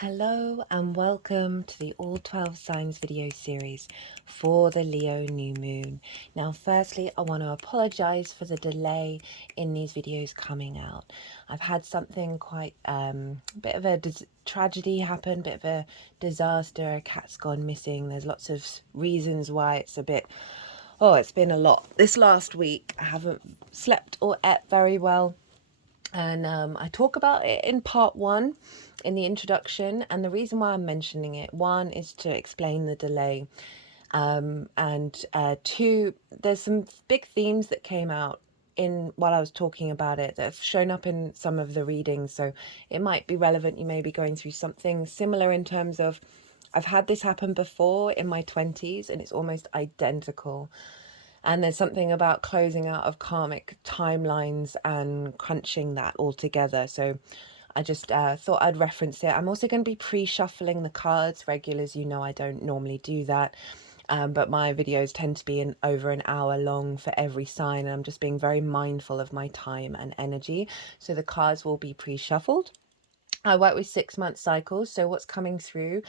Hello and welcome to the All 12 Signs video series for the Leo new moon. Now, firstly, I want to apologize for the delay in these videos coming out. I've had something quite bit of a tragedy happen, bit of a disaster. A cat's gone missing. There's lots of reasons why it's a bit, it's been a lot. This last week, I haven't slept or ate very well. And I talk about it in part one in the introduction. And the reason why I'm mentioning it, one, is to explain the delay. And two, there's some big themes that came out in while I was talking about it that have shown up in some of the readings. So it might be relevant. You may be going through something similar in terms of I've had this happen before in my 20s and it's almost identical. And there's something about closing out of karmic timelines and crunching that all together. So I just thought I'd reference it. I'm also going to be pre-shuffling the cards. Regulars, you know I don't normally do that. But my videos tend to be over an hour long for every sign. And I'm just being very mindful of my time and energy. So the cards will be pre-shuffled. I work with 6-month cycles, so what's coming through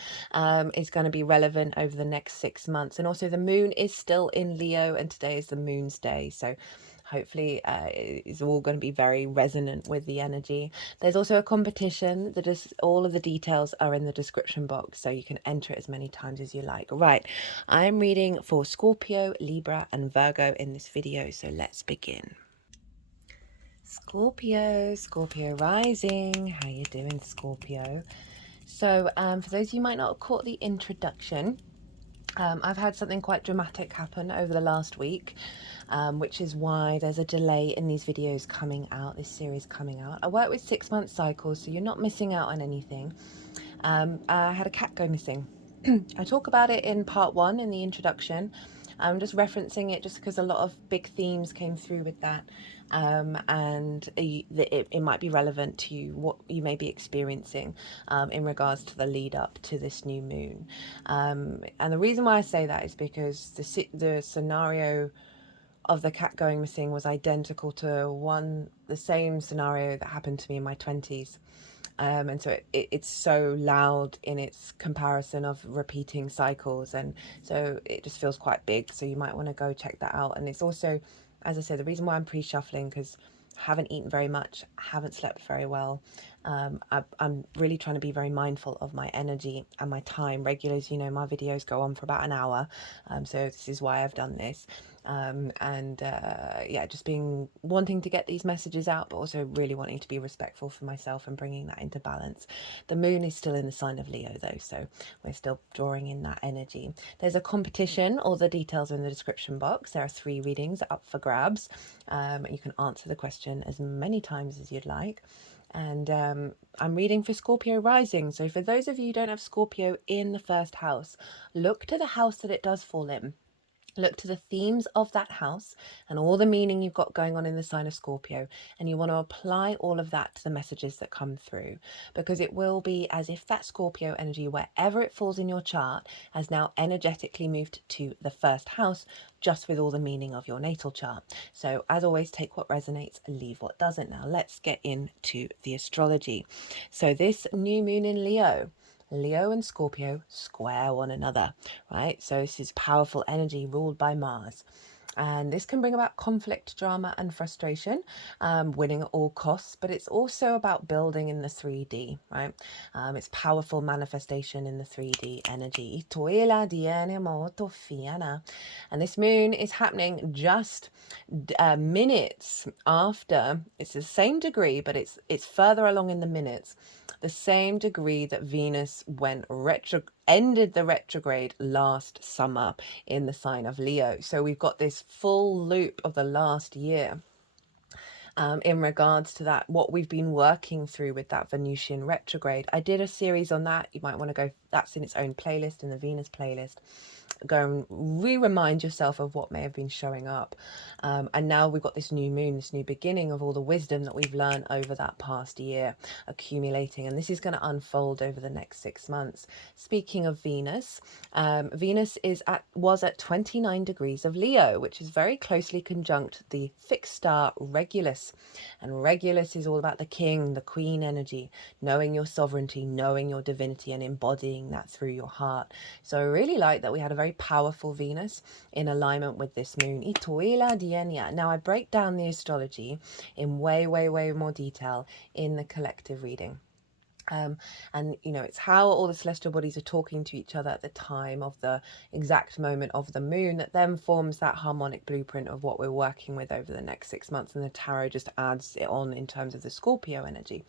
is going to be relevant over the next 6 months. And also the moon is still in Leo, and today is the moon's day, so hopefully it's all going to be very resonant with the energy. There's also a competition that is, all of the details are in the description box, so you can enter it as many times as you like. Right, I'm reading for Scorpio, Libra and Virgo in this video, so let's begin. Scorpio rising. How you doing, Scorpio? So for those of you who might not have caught the introduction, I've had something quite dramatic happen over the last week, which is why there's a delay in these videos coming out, this series coming out. I work with 6-month cycles, so you're not missing out on anything. I had a cat go missing. I talk about it in part one in the introduction. I'm just referencing it just because a lot of big themes came through with that. And it might be relevant to what you may be experiencing in regards to the lead up to this new moon. And the reason why I say that is because the scenario of the cat going missing was identical to the same scenario that happened to me in my 20s. And so it's so loud in its comparison of repeating cycles, and so it just feels quite big, so you might want to go check that out. And it's also, as I said, the reason why I'm pre-shuffling, because I haven't eaten very much, haven't slept very well. I'm really trying to be very mindful of my energy and my time. Regulars, you know, my videos go on for about an hour, so this is why I've done this. Yeah, just wanting to get these messages out, but also really wanting to be respectful for myself and bringing that into balance. The moon is still in the sign of Leo though, so we're still drawing in that energy. There's a competition, all the details are in the description box. There are 3 readings up for grabs. You can answer the question as many times as you'd like. And I'm reading for Scorpio rising. So for those of you who don't have Scorpio in the first house, look to the house that it does fall in. Look to the themes of that house and all the meaning you've got going on in the sign of Scorpio, and you want to apply all of that to the messages that come through, because it will be as if that Scorpio energy, wherever it falls in your chart, has now energetically moved to the first house, just with all the meaning of your natal chart. So as always, take what resonates and leave what doesn't. Now let's get into the astrology. So this new moon in Leo and Scorpio square one another, right? So this is powerful energy ruled by Mars. And this can bring about conflict, drama, and frustration, winning at all costs. But it's also about building in the 3D, right? It's powerful manifestation in the 3D energy. And this moon is happening just minutes after. It's the same degree, but it's further along in the minutes. The same degree that Venus ended the retrograde last summer in the sign of Leo. So we've got this full loop of the last year in regards to that, what we've been working through with that Venusian retrograde. I did a series on that. You might want to go, that's in its own playlist, in the Venus playlist. Go and remind yourself of what may have been showing up. And now we've got this new moon, this new beginning of all the wisdom that we've learned over that past year accumulating. And this is going to unfold over the next 6 months. Speaking of Venus, Venus was at 29 degrees of Leo, which is very closely conjunct the fixed star Regulus Regulus. And Regulus is all about the king, the queen energy, knowing your sovereignty, knowing your divinity, and embodying that through your heart. So I really like that we had a very powerful Venus in alignment with this moon. Now I break down the astrology in way more detail in the collective reading. And you know, it's how all the celestial bodies are talking to each other at the time of the exact moment of the moon that then forms that harmonic blueprint of what we're working with over the next 6 months, and the tarot just adds it on in terms of the Scorpio energy.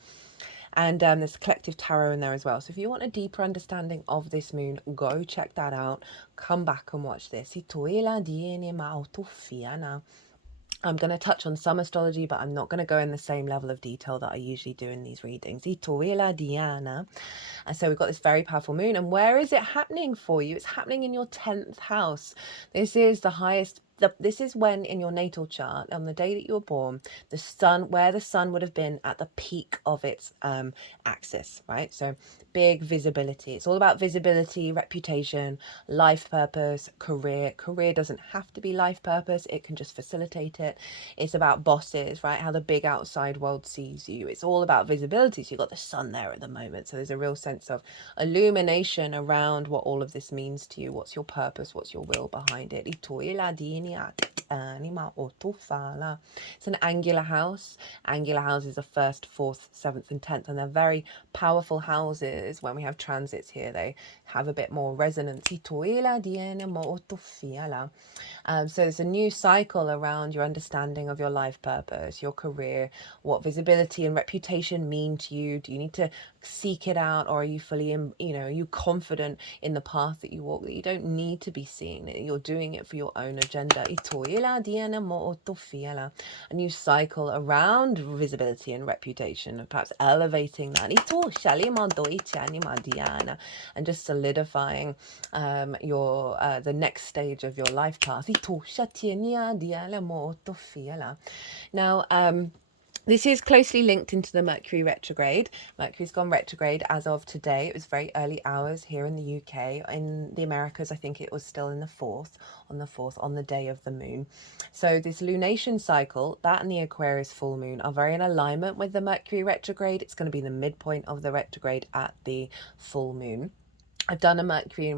And there's collective tarot in there as well. So if you want a deeper understanding of this moon, go check that out. Come back and watch this. I'm going to touch on some astrology, but I'm not going to go in the same level of detail that I usually do in these readings. And so we've got this very powerful moon. And where is it happening for you? It's happening in your 10th house. This is the highest. This is when in your natal chart, on the day that you were born, the sun, where the sun would have been at the peak of its axis, right? So big visibility. It's all about visibility, reputation, life purpose, career. Career doesn't have to be life purpose. It can just facilitate it. It's about bosses, right? How the big outside world sees you. It's all about visibility. So you've got the sun there at the moment. So there's a real sense of illumination around what all of this means to you. What's your purpose? What's your will behind it? It's an angular house. Angular houses are 1st, 4th, 7th and 10th, and they're very powerful houses. When we have transits here, they have a bit more resonance. So there's a new cycle around your understanding of your life purpose, your career, what visibility and reputation mean to you. Do you need to seek it out, or are you fully, are you confident in the path that you walk, that you don't need to be seen, that you're doing it for your own agenda? A new cycle around visibility and reputation, and perhaps elevating that and just solidifying your the next stage of your life path. Now, this is closely linked into the Mercury retrograde. Mercury's gone retrograde as of today. It was very early hours here in the UK. In the Americas, I think it was still in the 4th, on the day of the moon. So this lunation cycle, that and the Aquarius full moon, are very in alignment with the Mercury retrograde. It's going to be the midpoint of the retrograde at the full moon. I've done a Mercury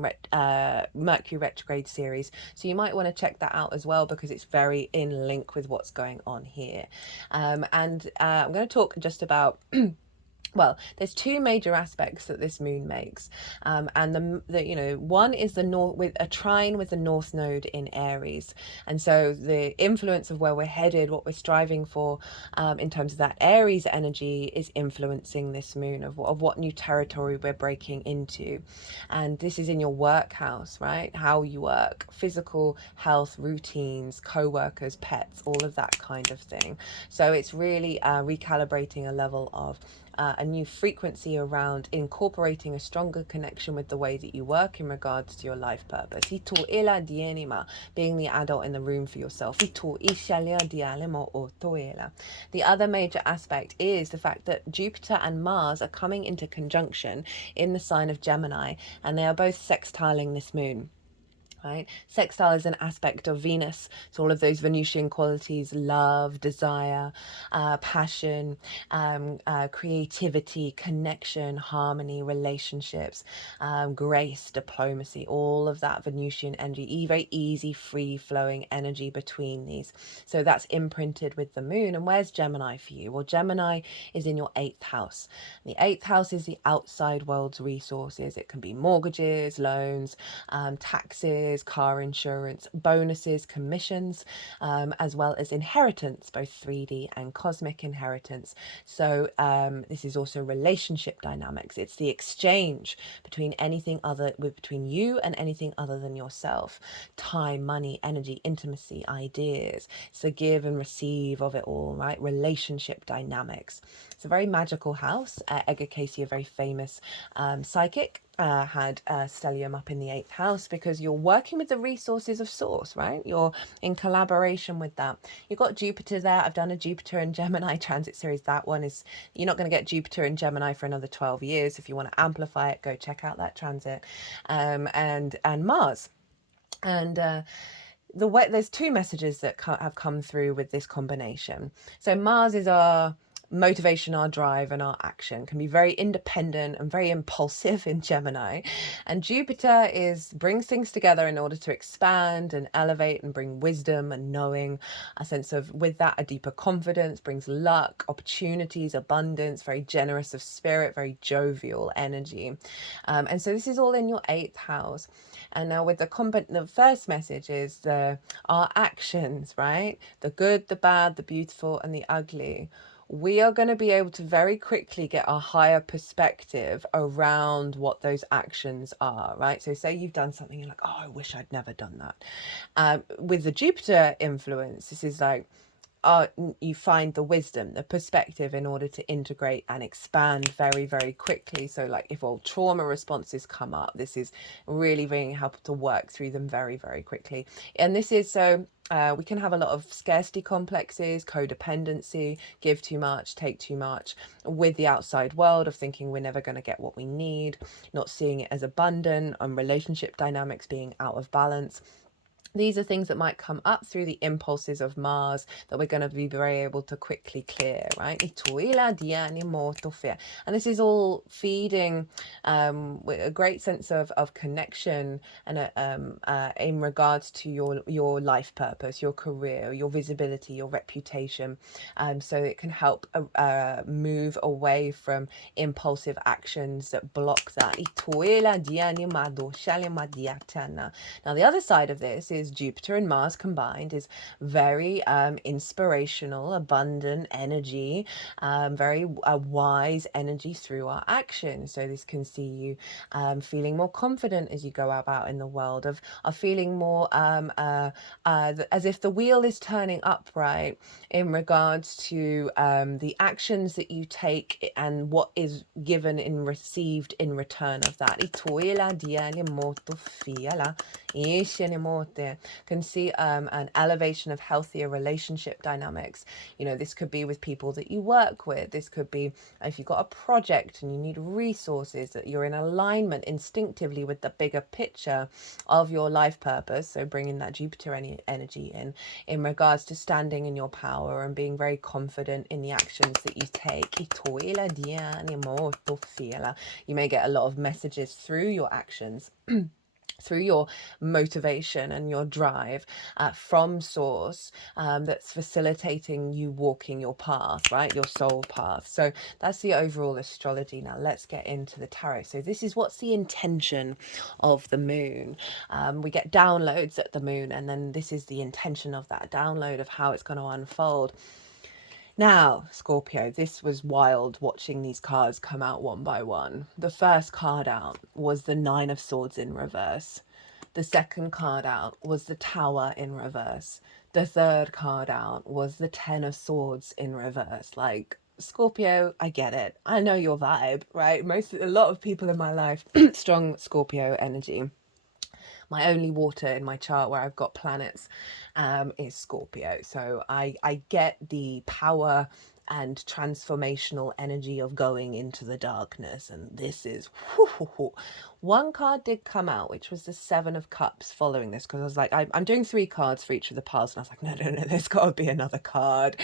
retrograde series, so you might want to check that out as well, because it's very in link with what's going on here. I'm going to talk just about well, there's two major aspects that this moon makes, and the one is the north, with a trine with the north node in Aries, and so the influence of where we're headed, what we're striving for, in terms of that Aries energy, is influencing this moon of what new territory we're breaking into. And this is in your work house, right? How you work, physical health, routines, co-workers, pets, all of that kind of thing. So it's really recalibrating a level of a new frequency around incorporating a stronger connection with the way that you work in regards to your life purpose. Being the adult in the room for yourself. The other major aspect is the fact that Jupiter and Mars are coming into conjunction in the sign of Gemini, and they are both sextiling this moon. Right? Sextile is an aspect of Venus. So all of those Venusian qualities, love, desire, passion, creativity, connection, harmony, relationships, grace, diplomacy, all of that Venusian energy, very easy, free-flowing energy between these. So that's imprinted with the moon. And where's Gemini for you? Well, Gemini is in your 8th house. The 8th house is the outside world's resources. It can be mortgages, loans, taxes, car insurance, bonuses, commissions, as well as inheritance, both 3D and cosmic inheritance. So this is also relationship dynamics. It's the exchange between between you and anything other than yourself. Time, money, energy, intimacy, ideas. So give and receive of it all, right? Relationship dynamics. It's a very magical house. Edgar Cayce, a very famous psychic, had stellium up in the 8th house, because you're working with the resources of source, right? You're in collaboration with that. You've got Jupiter there. I've done a Jupiter and Gemini transit series. That one is, you're not going to get Jupiter and Gemini for another 12 years. If you want to amplify it, go check out that transit. And Mars. And the way there's two messages that have come through with this combination. So Mars is our motivation, our drive, and our action, can be very independent and very impulsive in Gemini, and Jupiter brings things together in order to expand and elevate and bring wisdom and knowing, a sense of, with that, a deeper confidence, brings luck, opportunities, abundance, very generous of spirit, very jovial energy. And so this is all in your 8th house. And now with the first message is our actions, right? The good, the bad, the beautiful, and the ugly. We are going to be able to very quickly get a higher perspective around what those actions are, right? So say you've done something, you're like, oh, I wish I'd never done that. With the Jupiter influence, this is like, you find the wisdom, the perspective in order to integrate and expand very, very quickly. So like if all trauma responses come up, this is really, really helpful to work through them very, very quickly. And this is so we can have a lot of scarcity complexes, codependency, give too much, take too much with the outside world, of thinking we're never going to get what we need, not seeing it as abundant, and relationship dynamics being out of balance. These are things that might come up through the impulses of Mars that we're going to be very able to quickly clear, right? And this is all feeding with a great sense of connection and in regards to your life purpose, your career, your visibility, your reputation. So it can help move away from impulsive actions that block that. Now, the other side of this is Jupiter and Mars combined is very inspirational, abundant energy, very wise energy through our actions. So this can see you feeling more confident as you go about in the world, of feeling more as if the wheel is turning upright in regards to the actions that you take and what is given and received in return of that. Can see an elevation of healthier relationship dynamics. You know, this could be with people that you work with. This could be if you've got a project and you need resources, that you're in alignment instinctively with the bigger picture of your life purpose. So bringing that Jupiter energy in regards to standing in your power and being very confident in the actions that you take. You may get a lot of messages through your actions through your motivation and your drive from source, that's facilitating you walking your path, right? Your soul path. So that's the overall astrology. Now let's get into the tarot. So this is what's the intention of the moon. We get downloads at the moon, and then this is the intention of that download, of how it's going to unfold. Now, Scorpio, this was wild watching these cards come out one by one. The first card out was the 9 of Swords in reverse. The second card out was the Tower in reverse. The third card out was the 10 of Swords in reverse. Like, Scorpio, I get it. I know your vibe, right? A lot of people in my life, strong Scorpio energy. My only water in my chart where I've got planets is Scorpio. So I get the power and transformational energy of going into the darkness. And this is... One card did come out, which was the 7 of Cups following this, because I was like, I'm doing 3 cards for each of the piles. And I was like, no, there's got to be another card.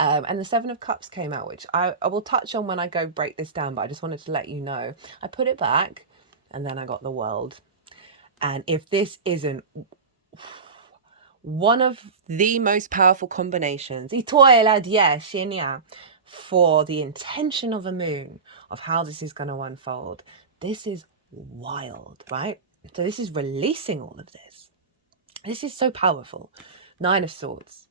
And the 7 of Cups came out, which I will touch on when I go break this down. But I just wanted to let you know. I put it back and then I got the World. And if this isn't one of the most powerful combinations for the intention of a moon, of how this is going to unfold, this is wild, right? So this is releasing all of this. This is so powerful. 9 of Swords.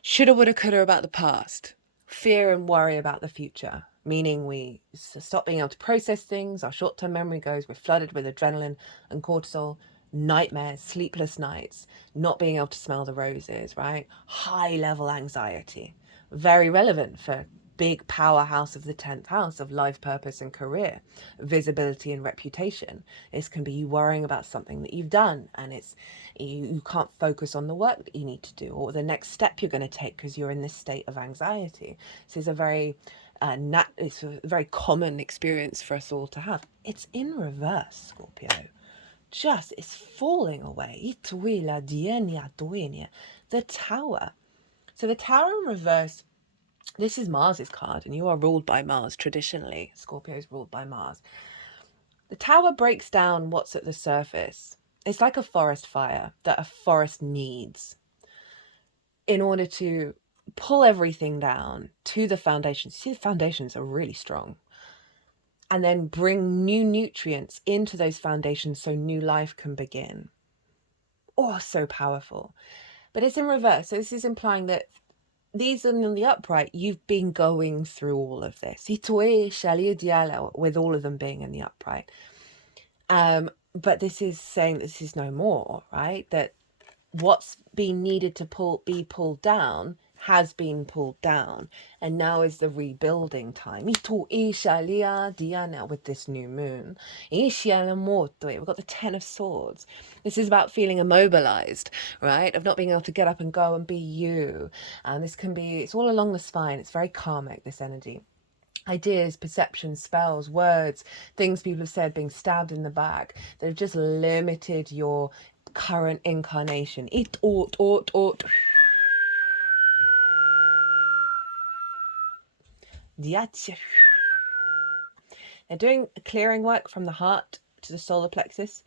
Shoulda, woulda, coulda about the past. Fear and worry about the future. Meaning we stop being able to process things, our short-term memory goes, we're flooded with adrenaline and cortisol, nightmares, sleepless nights, not being able to smell the roses, right? High-level anxiety. Very relevant for big powerhouse of the 10th house of life purpose and career, visibility and reputation. This can be you worrying about something that you've done and you can't focus on the work that you need to do or the next step you're going to take because you're in this state of anxiety. This is a very it's a very common experience for us all to have. It's in reverse, Scorpio. just is falling away. The Tower. So the Tower in reverse, this is Mars's card, and you are ruled by Mars traditionally. Scorpio is ruled by Mars. The Tower breaks down what's at the surface. It's like a forest fire that a forest needs in order to pull everything down to the foundations. See, the foundations are really strong. And then bring new nutrients into those foundations so new life can begin. Oh, so powerful. But it's in reverse. So this is implying that these are in the upright, you've been going through all of this. With all of them being in the upright. But this is saying this is no more, right? That what's been needed to be pulled down has been pulled down, and now is the rebuilding time. Now with this new moon, we've got the 10 of Swords. This is about feeling immobilized, right? Of not being able to get up and go and be you. And this can be, it's all along the spine. It's very karmic, this energy. Ideas, perceptions, spells, words, things people have said, being stabbed in the back that have just limited your current incarnation. They're doing clearing work from the heart to the solar plexus.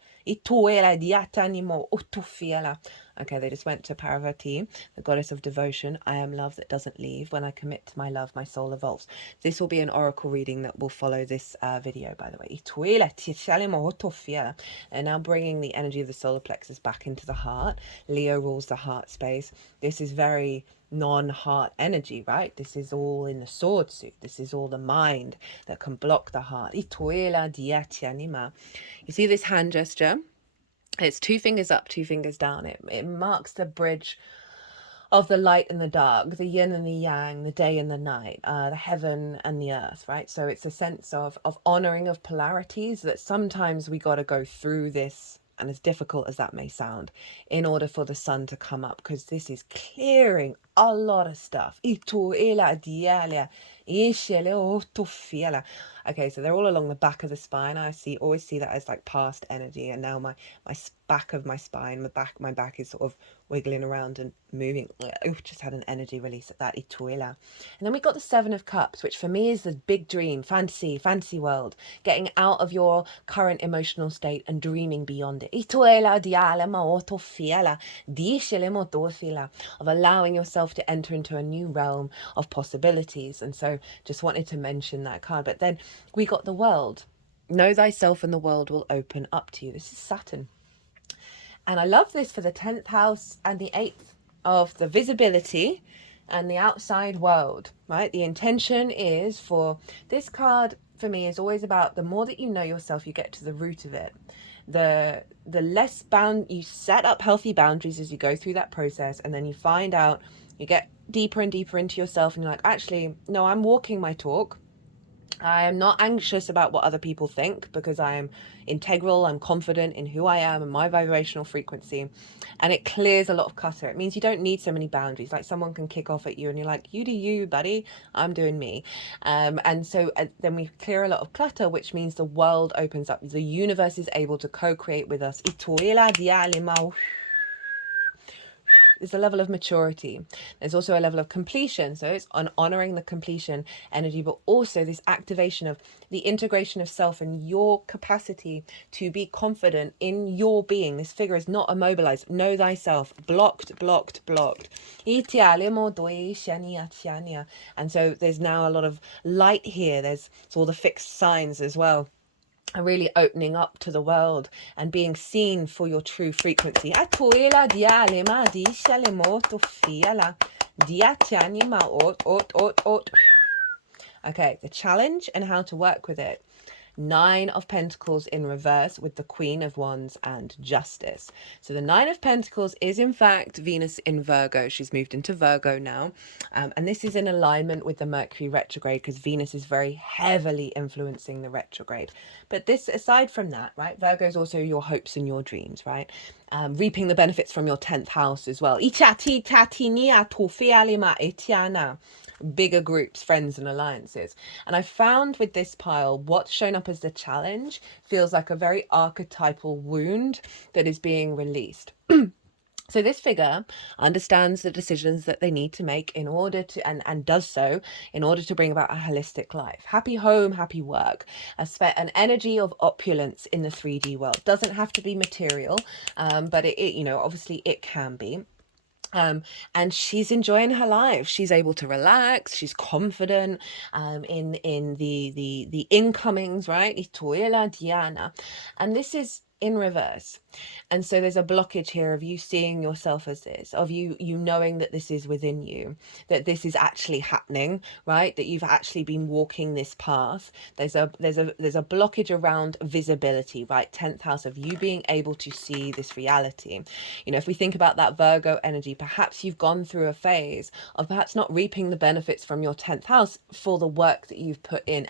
Okay, they just went to Parvati, the goddess of devotion. I am love that doesn't leave. When I commit to my love, my soul evolves. This will be an oracle reading that will follow this video, by the way. And now bringing the energy of the solar plexus back into the heart. Leo rules the heart space. This is very non-heart energy, right? This is all in the sword suit. This is all the mind that can block the heart. You see this hand gesture? It's 2 fingers up, 2 fingers down. It marks the bridge of the light and the dark, the yin and the yang, the day and the night, the heaven and the earth, right? So it's a sense of honoring of polarities, that sometimes we got to go through this, and as difficult as that may sound, in order for the sun to come up, because this is clearing a lot of stuff. Okay, so they're all along the back of the spine. I always see that as like past energy, and now my back of my spine, my back is sort of wiggling around and moving. I've just had an energy release at that. And then we got the 7 of Cups, which for me is the big dream, fantasy world, getting out of your current emotional state and dreaming beyond it. Of allowing yourself to enter into a new realm of possibilities. And so just wanted to mention that card. But then we got the World. Know thyself and the world will open up to you. This is Saturn. And I love this for the 10th house and the 8th of the visibility and the outside world, right? The intention is for this card, for me, is always about the more that you know yourself, you get to the root of it. The less you set up healthy boundaries as you go through that process, and then you find out, you get deeper and deeper into yourself, and you're like, actually, no, I'm walking my talk. I am not anxious about what other people think, because I am integral, I'm confident in who I am and my vibrational frequency, and it clears a lot of clutter. It means you don't need so many boundaries. Like, someone can kick off at you and you're like, you do you, buddy, I'm doing me. And so then we clear a lot of clutter, which means the world opens up. The universe is able to co-create with us. There's a level of maturity. There's also a level of completion. So it's on honoring the completion energy, but also this activation of the integration of self and your capacity to be confident in your being. This figure is not immobilized. Know thyself. Blocked. And so there's now a lot of light here. There's all the fixed signs as well. And really opening up to the world and being seen for your true frequency. Okay, the challenge and how to work with it. 9 of Pentacles in reverse with the Queen of Wands and Justice. So the 9 of Pentacles is in fact Venus in Virgo. She's moved into Virgo now. And this is in alignment with the Mercury retrograde, because Venus is very heavily influencing the retrograde. But this, aside from that, right, Virgo is also your hopes and your dreams, right? reaping the benefits from your 10th house as well. Itati tati nia tofialima etiana. Bigger groups, friends, and alliances. And I found with this pile, what's shown up as the challenge feels like a very archetypal wound that is being released. So this figure understands the decisions that they need to make in order to, and does so in order to bring about a holistic life. Happy home, happy work, an energy of opulence in the 3D world. Doesn't have to be material, but it obviously it can be. And she's enjoying her life. She's able to relax. She's confident in the incomings, right? Itoela Diana, and this is in reverse. And so there's a blockage here of you seeing yourself as this, of you knowing that this is within you, that this is actually happening, right? That you've actually been walking this path. There's a blockage around visibility, right? 10th house of you being able to see this reality. If we think about that Virgo energy, perhaps you've gone through a phase of perhaps not reaping the benefits from your 10th house for the work that you've put in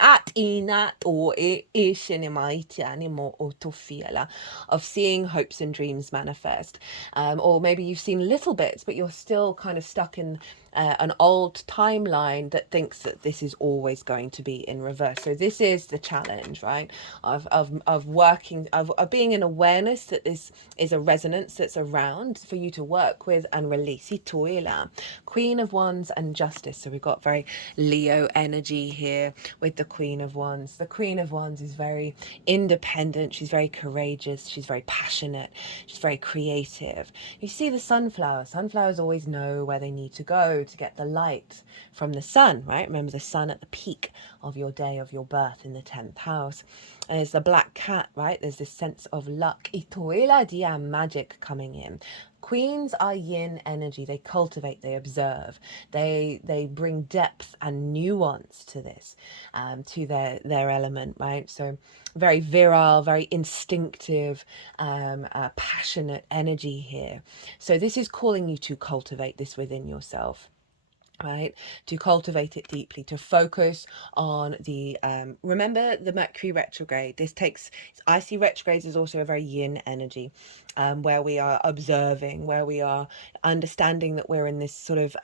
of seeing hopes and dreams manifest, or maybe you've seen little bits but you're still kind of stuck in an old timeline that thinks that this is always going to be in reverse. So this is the challenge, right, of working, of being in awareness that this is a resonance that's around for you to work with and release. Queen of Wands and Justice. So we've got very Leo energy here with the Queen of Wands. The Queen of Wands is very independent. She's very courageous. She's very passionate. She's very creative. You see the sunflower. Sunflowers always know where they need to go to get the light from the sun, right? Remember the sun at the peak of your day of your birth in the 10th house. And there's the black cat, right? There's this sense of luck. Itoela dia, magic coming in. Queens are yin energy. They cultivate, they observe, they bring depth and nuance to this, to their element, right? So very virile, very instinctive, passionate energy here. So this is calling you to cultivate this within yourself, right? To cultivate it deeply, to focus on the remember the Mercury retrograde. I see retrogrades as also a very yin energy, where we are observing, where we are understanding that we're in this sort of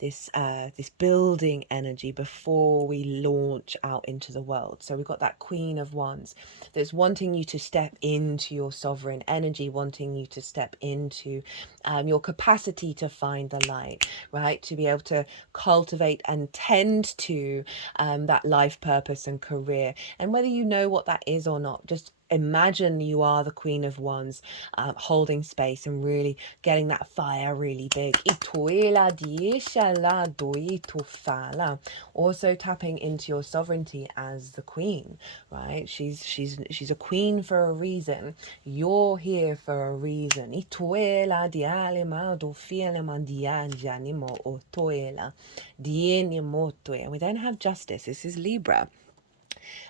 this building energy before we launch out into the world. So we've got that Queen of Wands that's wanting you to step into your sovereign energy, wanting you to step into your capacity to find the light, right? To be able to cultivate and tend to that life purpose and career. And whether you know what that is or not, just imagine you are the Queen of Wands, holding space and really getting that fire really big. Also tapping into your sovereignty as the queen, right? She's a queen for a reason. You're here for a reason. And we then have Justice. This is Libra.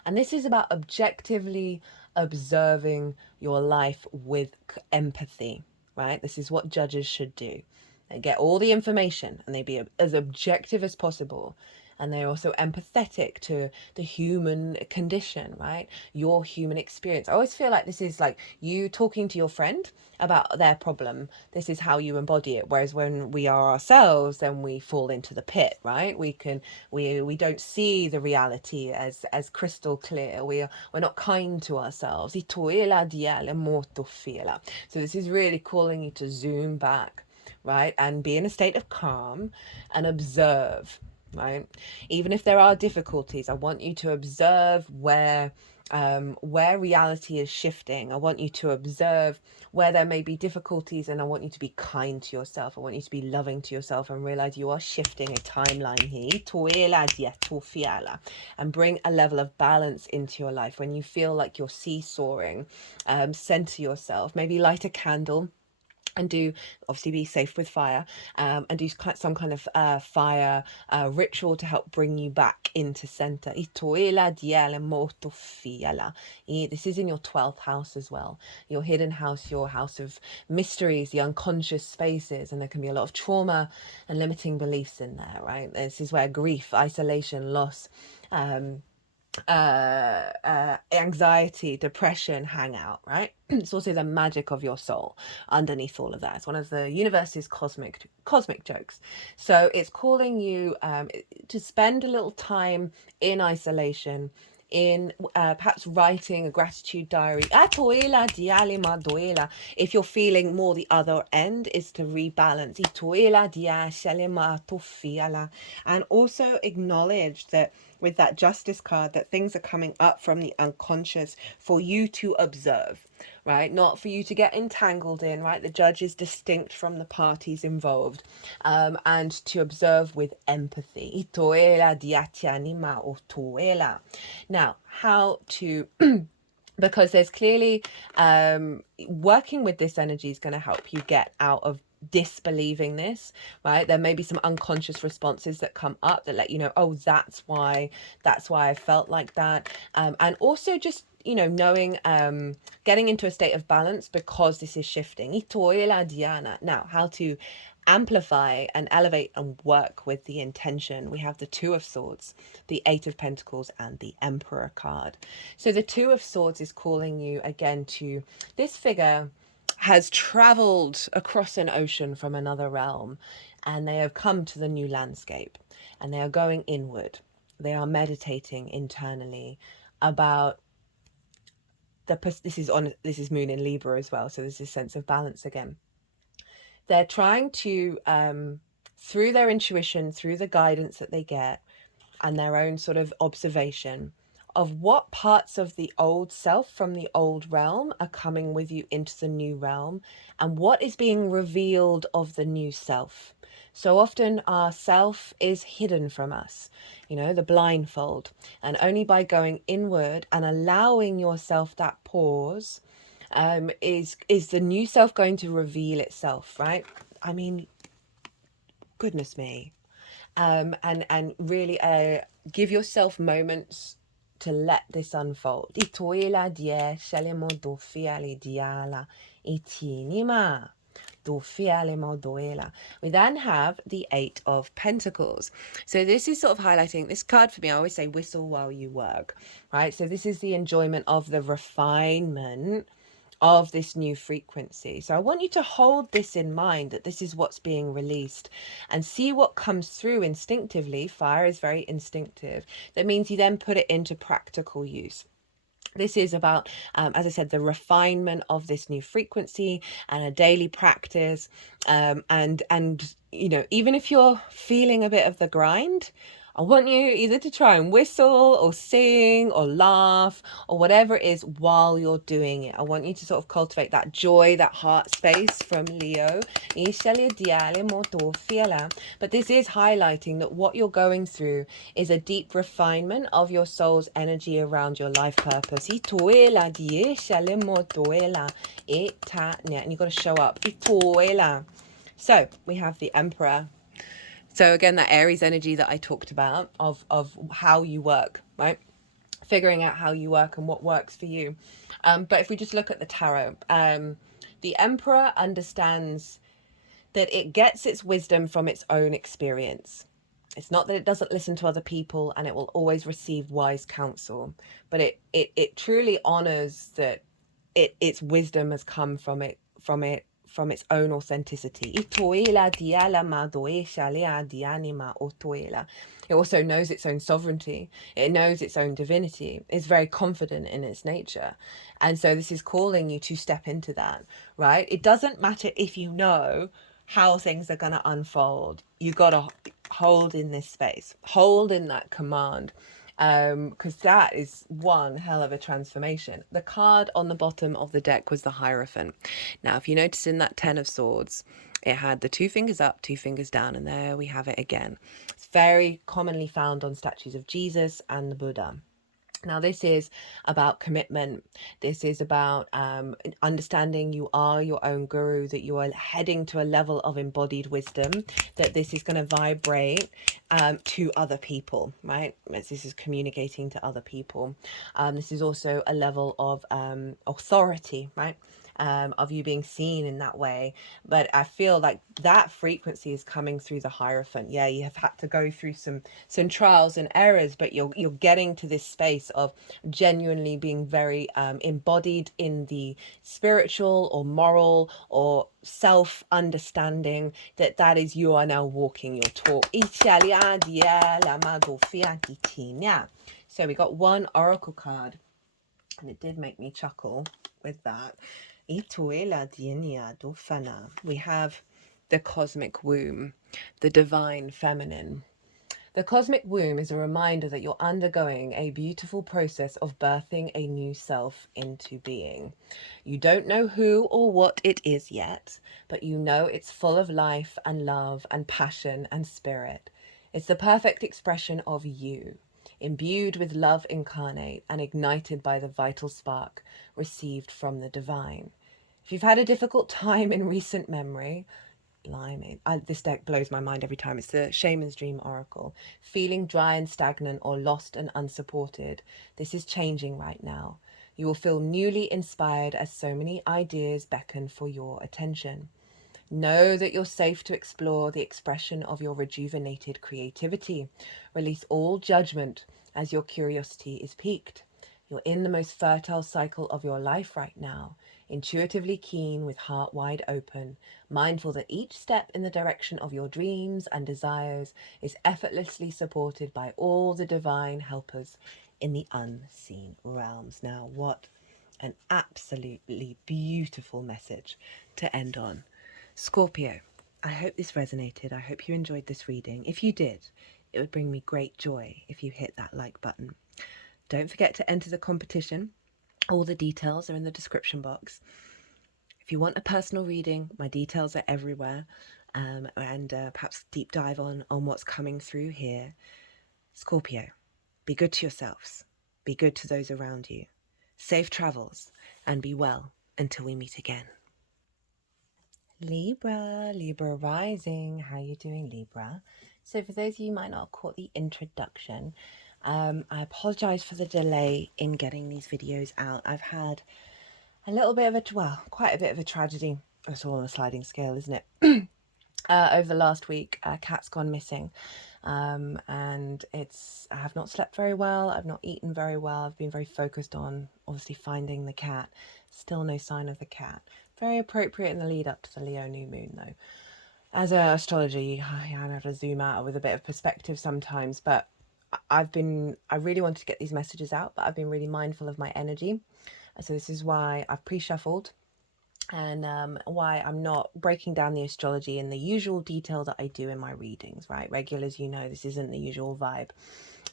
And this is about objectively observing your life with empathy, right? This is what judges should do. They get all the information and they be as objective as possible. And they're also empathetic to the human condition, right? Your human experience. I always feel like this is like you talking to your friend about their problem. This is how you embody it. Whereas when we are ourselves, then we fall into the pit, right? We don't see the reality as crystal clear. We're not kind to ourselves. So this is really calling you to zoom back, right? And be in a state of calm and observe, right? Even if there are difficulties, I want you to observe where reality is shifting. I want you to observe where there may be difficulties, and I want you to be kind to yourself. I want you to be loving to yourself and realize you are shifting a timeline here, and bring a level of balance into your life. When you feel like you're seesawing, center yourself, maybe light a candle, and do, obviously be safe with fire, and do some kind of fire ritual to help bring you back into center. This is in your 12th house as well, your hidden house, your house of mysteries, the unconscious spaces, and there can be a lot of trauma and limiting beliefs in there, right? This is where grief, isolation, loss, anxiety, depression hang out, right? It's also the magic of your soul underneath all of that. It's one of the universe's cosmic jokes. So it's calling you to spend a little time in isolation, in perhaps writing a gratitude diary. If you're feeling more the other end, is to rebalance. And also acknowledge that with that justice card, that things are coming up from the unconscious for you to observe, right? Not for you to get entangled in, right? The judge is distinct from the parties involved, and to observe with empathy. Now, how to because there's clearly working with this energy is going to help you get out of disbelieving this, right? There may be some unconscious responses that come up that let you know, oh, that's why I felt like that. And also just, you know, knowing, getting into a state of balance because this is shifting. Now, how to amplify and elevate and work with the intention. We have the Two of Swords, the Eight of Pentacles, and the Emperor card. So the Two of Swords is calling you again to this figure has traveled across an ocean from another realm, and they have come to the new landscape, and they are going inward. They are meditating internally about this is Moon in Libra as well, so there's this sense of balance again. They're trying to, through their intuition, through the guidance that they get, and their own sort of observation of what parts of the old self from the old realm are coming with you into the new realm, and what is being revealed of the new self. So often our self is hidden from us, you know, the blindfold, and only by going inward and allowing yourself that pause, is the new self going to reveal itself, right? I mean, goodness me. And really give yourself moments to let this unfold. We then have the Eight of Pentacles. So this is sort of highlighting this card for me. I always say whistle while you work, right? So this is the enjoyment of the refinement of this new frequency. So I want you to hold this in mind, that this is what's being released, and see what comes through instinctively. Fire is very instinctive. That means you then put it into practical use. This is about, as I said, the refinement of this new frequency and a daily practice. And you know, even if you're feeling a bit of the grind, I want you either to try and whistle or sing or laugh or whatever it is while you're doing it. I want you to sort of cultivate that joy, that heart space from Leo. But this is highlighting that what you're going through is a deep refinement of your soul's energy around your life purpose. And you've got to show up. So we have the Emperor. So again, that Aries energy that I talked about of how you work, right? Figuring out how you work and what works for you. But if we just look at the tarot, the Emperor understands that it gets its wisdom from its own experience. It's not that it doesn't listen to other people and it will always receive wise counsel, but it truly honors that its wisdom has come from its own authenticity. It also knows its own sovereignty. It knows its own divinity. It's very confident in its nature. And so this is calling you to step into that, right? It doesn't matter if you know how things are going to unfold. You got to hold in this space, hold in that command, because that is one hell of a transformation. The card on the bottom of the deck was the Hierophant. Now, if you notice in that Ten of Swords, it had the two fingers up, two fingers down, and there we have it again. It's very commonly found on statues of Jesus and the Buddha. Now, this is about commitment. This is about understanding you are your own guru, that you are heading to a level of embodied wisdom, that this is going to vibrate to other people, right? This is communicating to other people. This is also a level of authority, right? of you being seen in that way. But I feel like that frequency is coming through the Hierophant. Yeah, you have had to go through some trials and errors, but you're getting to this space of genuinely being very embodied in the spiritual or moral or self understanding, that is, you are now walking your talk. So we got one oracle card, and it did make me chuckle with that. We have the cosmic womb, the divine feminine. The cosmic womb is a reminder that you're undergoing a beautiful process of birthing a new self into being. You don't know who or what it is yet, but you know it's full of life and love and passion and spirit. It's the perfect expression of you, imbued with love incarnate and ignited by the vital spark received from the divine. If you've had a difficult time in recent memory, blimey, this deck blows my mind every time. It's the Shaman's Dream Oracle. Feeling dry and stagnant or lost and unsupported, this is changing right now. You will feel newly inspired as so many ideas beckon for your attention. Know that you're safe to explore the expression of your rejuvenated creativity. Release all judgment as your curiosity is piqued. You're in the most fertile cycle of your life right now, intuitively keen with heart wide open, mindful that each step in the direction of your dreams and desires is effortlessly supported by all the divine helpers in the unseen realms. Now, what an absolutely beautiful message to end on. Scorpio, I hope this resonated. I hope you enjoyed this reading. If you did, it would bring me great joy if you hit that like button. Don't forget to enter the competition. All the details are in the description box. If you want a personal reading, my details are everywhere, and perhaps deep dive on what's coming through here. Scorpio, be good to yourselves. Be good to those around you. Safe travels, and be well until we meet again. Libra rising. How you doing, Libra? So for those of you who might not have caught the introduction, I apologize for the delay in getting these videos out. I've had a little bit of quite a bit of a tragedy. It's all on a sliding scale, isn't it? Over the last week, a cat's gone missing, and I have not slept very well. I've not eaten very well. I've been very focused on obviously finding the cat. Still no sign of the cat. Very appropriate in the lead up to the Leo new moon, though. As an astrology, I have to zoom out with a bit of perspective sometimes, but I really wanted to get these messages out, but I've been really mindful of my energy. So this is why I've pre-shuffled, and why I'm not breaking down the astrology in the usual detail that I do in my readings, right? Regulars, you know, this isn't the usual vibe.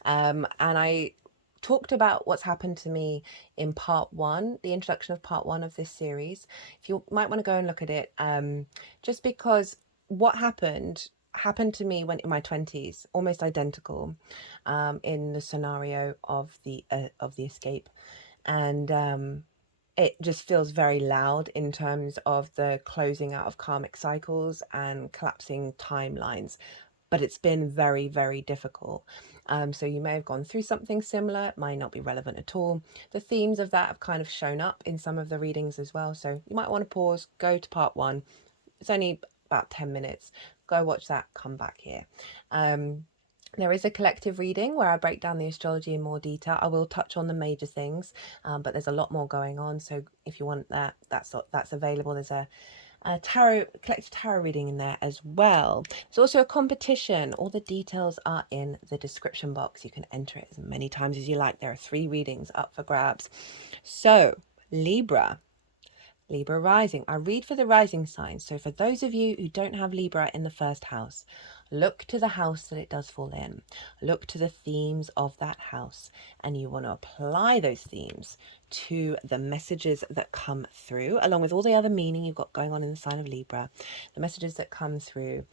And I talked about what's happened to me in part one, the introduction of part one of this series. If you might want to go and look at it, just because what happened to me when in my 20s, almost identical, in the scenario of the escape, and it just feels very loud in terms of the closing out of karmic cycles and collapsing timelines. But it's been very, very difficult. So you may have gone through something similar. It might not be relevant at all. The themes of that have kind of shown up in some of the readings as well. So you might want to pause, go to part one. It's only about 10 minutes. Go watch that, come back here. There is a collective reading where I break down the astrology in more detail. I will touch on the major things, but there's a lot more going on. So if you want that, that's available. There's a collective tarot reading in there as well. There's also a competition. All the details are in the description box. You can enter it as many times as you like. There are 3 readings up for grabs. So Libra rising. I read for the rising signs. So for those of you who don't have Libra in the first house, look to the house that it does fall in. Look to the themes of that house, and you want to apply those themes to the messages that come through, along with all the other meaning you've got going on in the sign of Libra, the messages that come through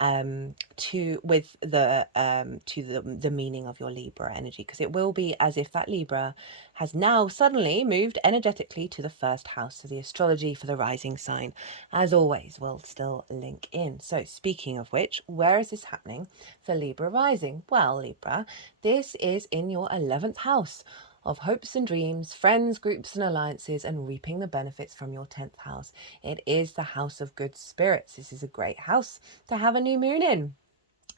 to the meaning of your Libra energy, because it will be as if that Libra has now suddenly moved energetically to the first house. So the astrology for the rising sign, as always, will still link in. So speaking of which, where is this happening for Libra rising? Well, Libra, this is in your 11th house of hopes and dreams, friends, groups and alliances, and reaping the benefits from your 10th house. It is the house of good spirits. This is a great house to have a new moon in.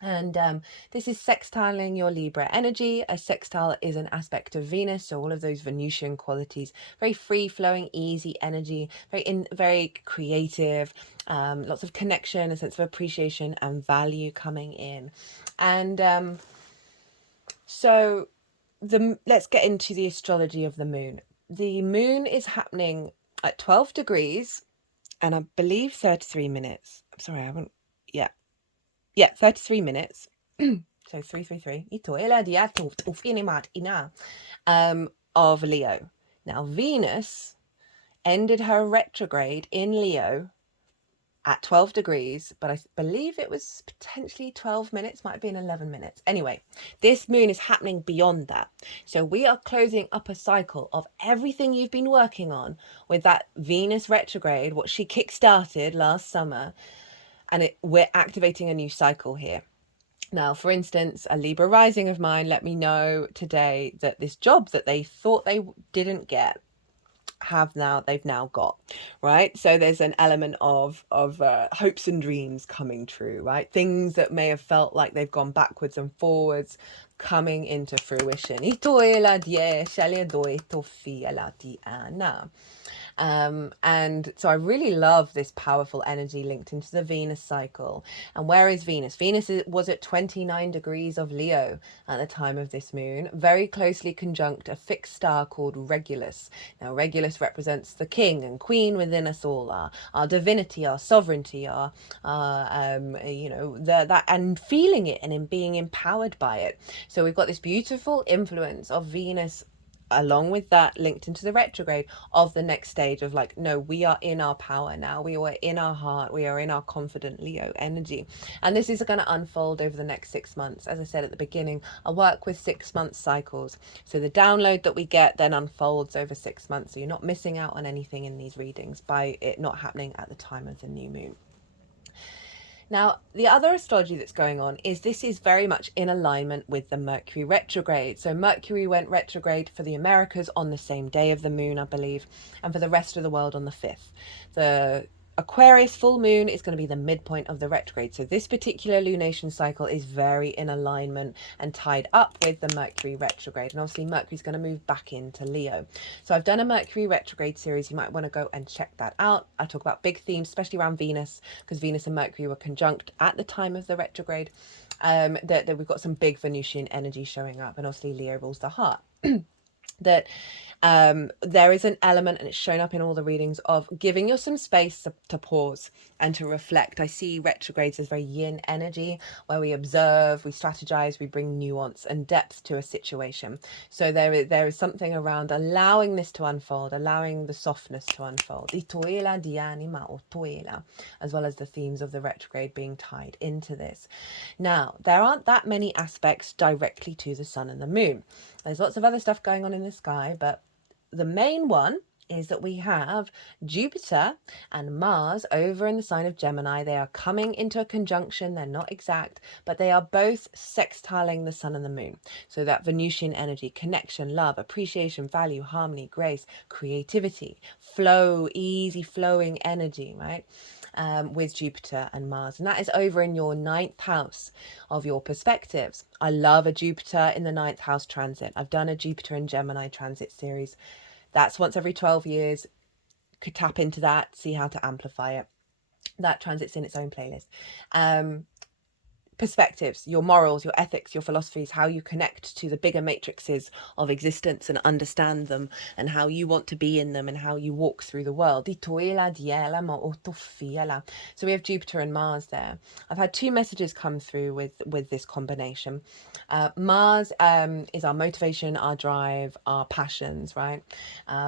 And this is sextiling your Libra energy. A sextile is an aspect of Venus, so all of those Venusian qualities, very free-flowing, easy energy, very creative, lots of connection, a sense of appreciation and value coming in. And so let's get into the astrology of the moon. The moon is happening at 12 degrees and I believe 33 minutes. I'm sorry, I haven't... Yeah, 33 minutes. So 333. Of Leo. Now, Venus ended her retrograde in Leo at 12 degrees, but I believe it was potentially 12 minutes, might have been 11 minutes. Anyway, this moon is happening beyond that. So we are closing up a cycle of everything you've been working on with that Venus retrograde, what she kickstarted last summer, and we're activating a new cycle here. Now, for instance, a Libra rising of mine let me know today that this job that they thought they didn't get, they've now got, right? So there's an element of hopes and dreams coming true, right? Things that may have felt like they've gone backwards and forwards coming into fruition. And so I really love this powerful energy linked into the Venus cycle. And where is Venus? Venus was at 29 degrees of Leo at the time of this moon, very closely conjunct a fixed star called Regulus. Now, Regulus represents the king and queen within us all, our divinity, our sovereignty, our that and feeling it and in being empowered by it. So we've got this beautiful influence of Venus along with that linked into the retrograde of the next stage of like, no, we are in our power now, we are in our heart, we are in our confident Leo energy. And this is going to unfold over the next 6 months. As I said at the beginning, I work with 6 month cycles, so the download that we get then unfolds over 6 months, so you're not missing out on anything in these readings by it not happening at the time of the new moon. Now, the other astrology that's going on is this is very much in alignment with the Mercury retrograde. So Mercury went retrograde for the Americas on the same day of the moon, I believe, and for the rest of the world on the 5th. The Aquarius full moon is going to be the midpoint of the retrograde. So this particular lunation cycle is very in alignment and tied up with the Mercury retrograde. And obviously Mercury's going to move back into Leo. So I've done a Mercury retrograde series. You might want to go and check that out. I talk about big themes, especially around Venus, because Venus and Mercury were conjunct at the time of the retrograde. That we've got some big Venusian energy showing up, and obviously Leo rules the heart. That there is an element, and it's shown up in all the readings, of giving you some space to pause and to reflect. I see retrogrades as very yin energy, where we observe, we strategize, we bring nuance and depth to a situation. So there is something around allowing this to unfold, allowing the softness to unfold, as well as the themes of the retrograde being tied into this. Now, there aren't that many aspects directly to the sun and the moon. There's lots of other stuff going on in the sky, but the main one is that we have Jupiter and Mars over in the sign of Gemini. They are coming into a conjunction. They're not exact, but they are both sextiling the sun and the moon. So that Venusian energy, connection, love, appreciation, value, harmony, grace, creativity, flow, easy flowing energy, right? With Jupiter and Mars, and that is over in your 9th house of your perspectives. I love a Jupiter in the 9th house transit. I've done a Jupiter and Gemini transit series. That's once every 12 years. Could tap into that, see how to amplify it. That transit's in its own playlist. Perspectives, your morals, your ethics, your philosophies, how you connect to the bigger matrices of existence and understand them, and how you want to be in them, and how you walk through the world. So we have Jupiter and Mars there. I've had 2 messages come through with this combination. Mars is our motivation, our drive, our passions, right?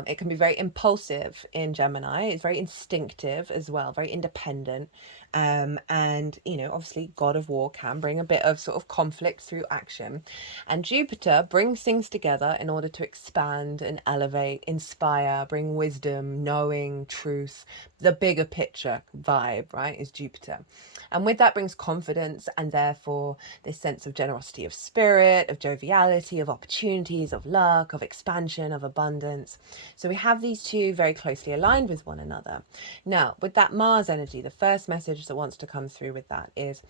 It can be very impulsive in Gemini. It's very instinctive as well, very independent. And, obviously God of War, can bring a bit of sort of conflict through action. And Jupiter brings things together in order to expand and elevate, inspire, bring wisdom, knowing, truth. The bigger picture vibe, right, is Jupiter. And with that brings confidence and therefore this sense of generosity of spirit, of joviality, of opportunities, of luck, of expansion, of abundance. So we have these two very closely aligned with one another. Now, with that Mars energy, the first message that wants to come through with that is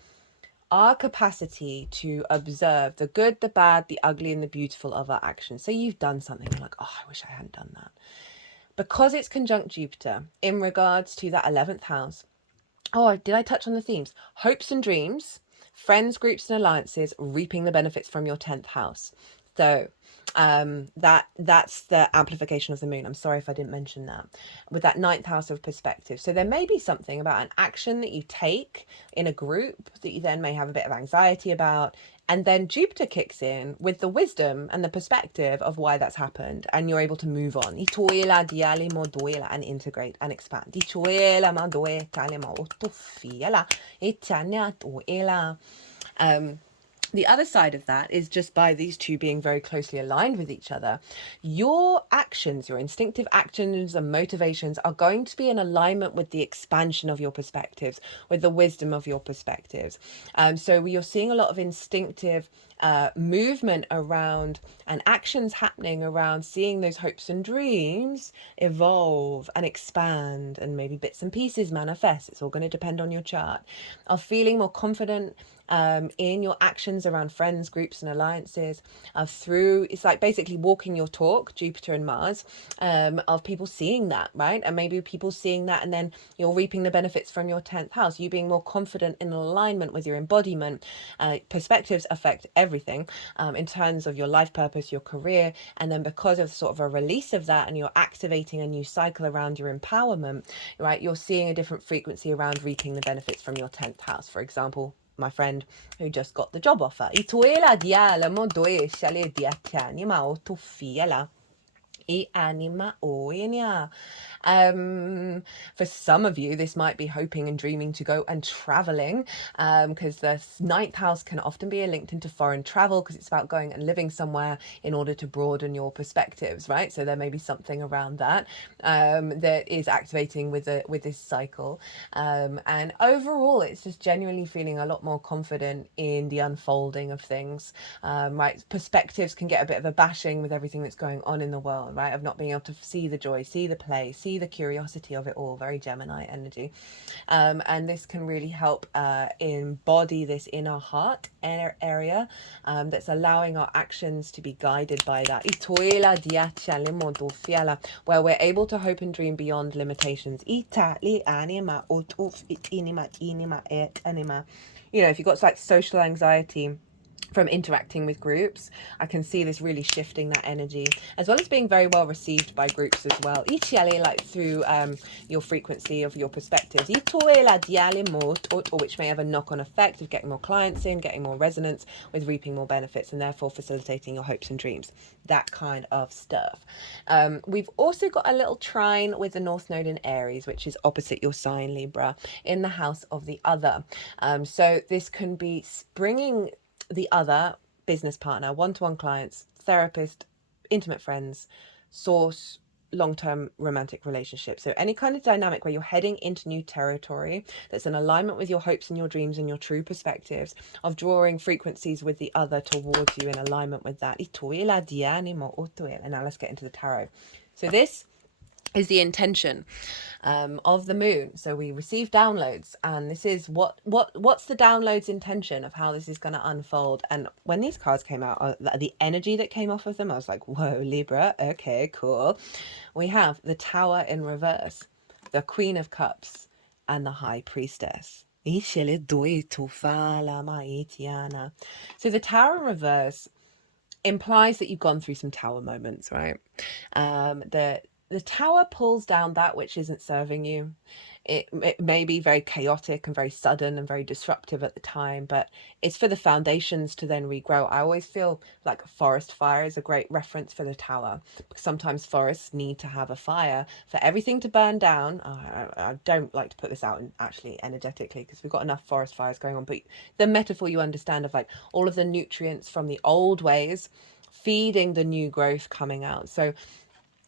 our capacity to observe the good, the bad, the ugly, and the beautiful of our actions. So you've done something, you're like, oh, I wish I hadn't done that. Because it's conjunct Jupiter in regards to that 11th house. Oh, did I touch on the themes? Hopes and dreams, friends, groups, and alliances, reaping the benefits from your 10th house. So that's the amplification of the moon. I'm sorry if I didn't mention that. With that 9th house of perspective. So there may be something about an action that you take in a group that you then may have a bit of anxiety about. And then Jupiter kicks in with the wisdom and the perspective of why that's happened. And you're able to move on. And integrate and expand. The other side of that is just by these two being very closely aligned with each other, your actions, your instinctive actions and motivations are going to be in alignment with the expansion of your perspectives, with the wisdom of your perspectives. So you're seeing a lot of instinctive movement around and actions happening around seeing those hopes and dreams evolve and expand and maybe bits and pieces manifest. It's all going to depend on your chart. Of feeling more confident in your actions around friends, groups, and alliances, through it's like basically walking your talk, Jupiter and Mars, of people seeing that, right? And maybe people seeing that, and then you're reaping the benefits from your 10th house, you being more confident in alignment with your embodiment. Perspectives affect everything in terms of your life purpose, your career, and then because of sort of a release of that, and you're activating a new cycle around your empowerment, right? You're seeing a different frequency around reaping the benefits from your 10th house. For example, my friend who just got the job offer. For some of you, this might be hoping and dreaming to go and traveling, because the 9th house can often be linked into foreign travel, because it's about going and living somewhere in order to broaden your perspectives, right? So there may be something around that that is activating with this cycle. And overall, it's just genuinely feeling a lot more confident in the unfolding of things, right? Perspectives can get a bit of a bashing with everything that's going on in the world, right? Of not being able to see the joy, see the play, see the curiosity of it all. Very Gemini energy. And this can really help embody this inner heart area that's allowing our actions to be guided by that. Where we're able to hope and dream beyond limitations. You know, if you've got like social anxiety from interacting with groups, I can see this really shifting that energy, as well as being very well received by groups as well. Like through your frequency of your perspectives, which may have a knock-on effect of getting more clients in, getting more resonance with reaping more benefits, and therefore facilitating your hopes and dreams. That kind of stuff. We've also got a little trine with the North Node in Aries, which is opposite your sign, Libra, in the house of the other. So this can be bringing the other, business partner, one-to-one clients, therapist, intimate friends, source, long-term romantic relationships. So any kind of dynamic where you're heading into new territory that's in alignment with your hopes and your dreams and your true perspectives, of drawing frequencies with the other towards you in alignment with that. And now let's get into the tarot. So this is the intention of the moon. So we receive downloads, and this is what's the downloads intention of how this is going to unfold. And when these cards came out, the energy that came off of them, I was like, whoa, Libra, okay, cool. We have the Tower in reverse, the Queen of Cups, and the High Priestess. So the Tower in reverse implies that you've gone through some tower moments, right? That the tower pulls down that which isn't serving you. It may be very chaotic and very sudden and very disruptive at the time, but it's for the foundations to then regrow. I always feel like a forest fire is a great reference for the tower, because sometimes forests need to have a fire for everything to burn down. I don't like to put this out in actually energetically, because we've got enough forest fires going on, but the metaphor you understand of like all of the nutrients from the old ways feeding the new growth coming out. So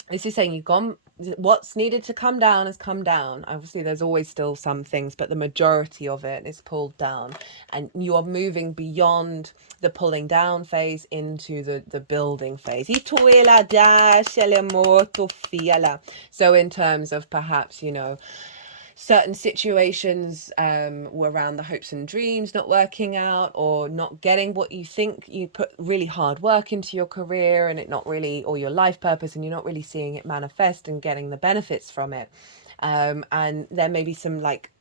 this is saying you've gone, what's needed to come down has come down. Obviously there's always still some things, but the majority of it is pulled down, and you are moving beyond the pulling down phase into the building phase. So in terms of perhaps, you know, certain situations were around the hopes and dreams not working out, or not getting what you think, you put really hard work into your career and it not really, or your life purpose, and you're not really seeing it manifest and getting the benefits from it. And there may be some like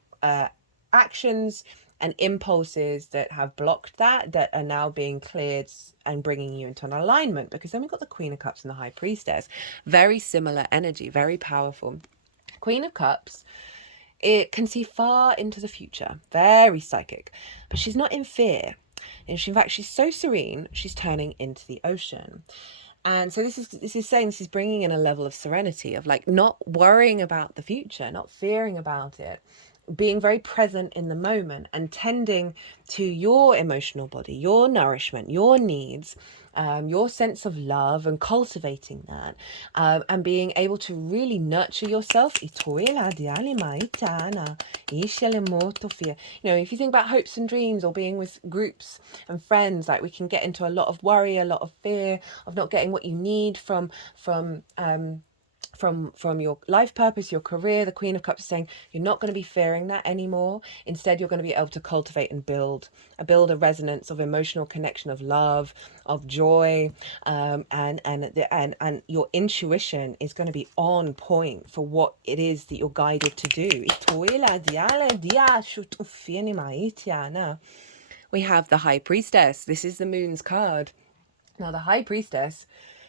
actions and impulses that have blocked that are now being cleared and bringing you into an alignment, because then we've got the Queen of Cups and the High Priestess. Very similar energy, very powerful. Queen of Cups, it can see far into the future, very psychic, but she's not in fear. And in fact, she's so serene, she's turning into the ocean. And so this is bringing in a level of serenity, of like not worrying about the future, not fearing about it, being very present in the moment and tending to your emotional body, your nourishment, your needs, your sense of love, and cultivating that, and being able to really nurture yourself. You know, if you think about hopes and dreams or being with groups and friends, like we can get into a lot of worry, a lot of fear of not getting what you need from your life purpose, your career. The Queen of Cups is saying you're not going to be fearing that anymore. Instead, you're going to be able to cultivate and build a resonance of emotional connection, of love, of joy, and your intuition is going to be on point for what it is that you're guided to do. We have the High Priestess. This is the Moon's card. Now, the High Priestess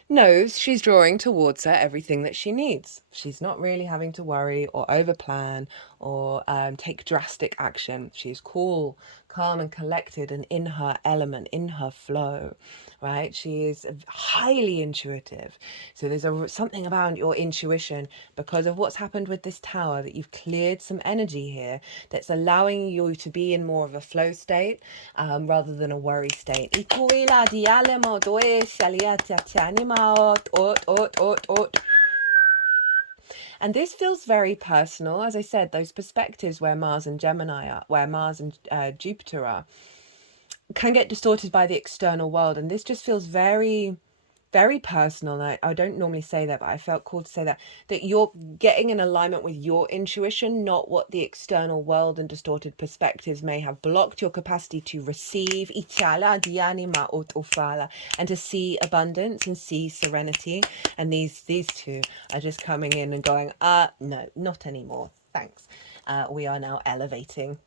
knows she's drawing towards her everything that she needs. She's not really having to worry or overplan or take drastic action. She's cool, calm and collected, and in her element, in her flow, right? She is highly intuitive. So there's something about your intuition, because of what's happened with this tower, that you've cleared some energy here that's allowing you to be in more of a flow state rather than a worry state. And this feels very personal. As I said, those perspectives where Mars and Gemini are, where Mars and Jupiter are, can get distorted by the external world. And this just feels very, very personal. I don't normally say that, but I felt called to say that you're getting in alignment with your intuition, not what the external world and distorted perspectives may have blocked your capacity to receive and to see abundance and see serenity. And these two are just coming in and going, no, not anymore, thanks. We are now elevating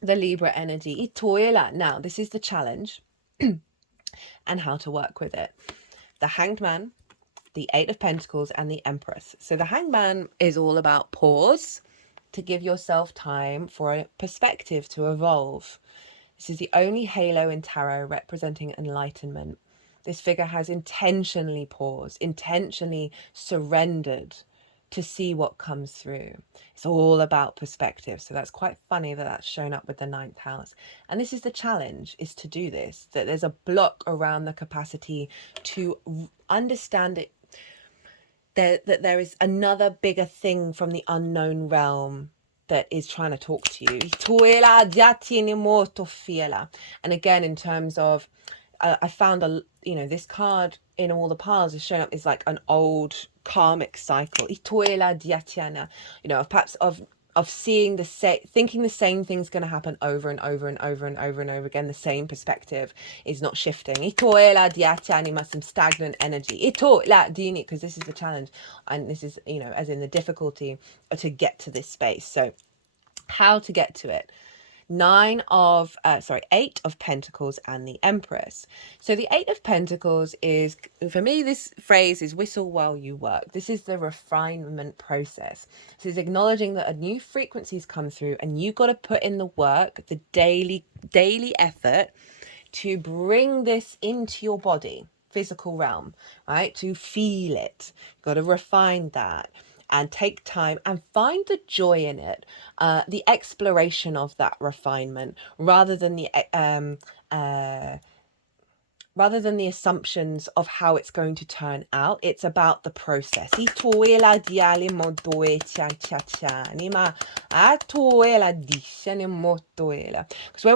the Libra energy. Now, this is the challenge and how to work with it. The Hanged Man, the Eight of Pentacles, and the Empress. So the Hanged Man is all about pause, to give yourself time for a perspective to evolve. This is the only halo in tarot representing enlightenment. This figure has intentionally paused, intentionally surrendered to see what comes through. It's all about perspective. So that's quite funny that that's shown up with the 9th house. And this is the challenge, is to do this, that there's a block around the capacity to understand it, that there is another bigger thing from the unknown realm that is trying to talk to you. And again, in terms of, I found this card in all the piles is shown up is like an old karmic cycle. Perhaps of seeing thinking the same thing's going to happen over and over and over and over and over again. The same perspective is not shifting. Some stagnant energy. Because this is the challenge, and this is, as in the difficulty to get to this space. So how to get to it? Eight of Pentacles and the Empress. So the Eight of Pentacles is, for me, this phrase is whistle while you work. This is the refinement process. This is acknowledging that a new frequency's come through and you got to put in the work, the daily effort to bring this into your body, physical realm, right? To feel it. You've got to refine that and take time and find the joy in it, the exploration of that refinement, rather than the assumptions of how it's going to turn out. It's about the process. Because when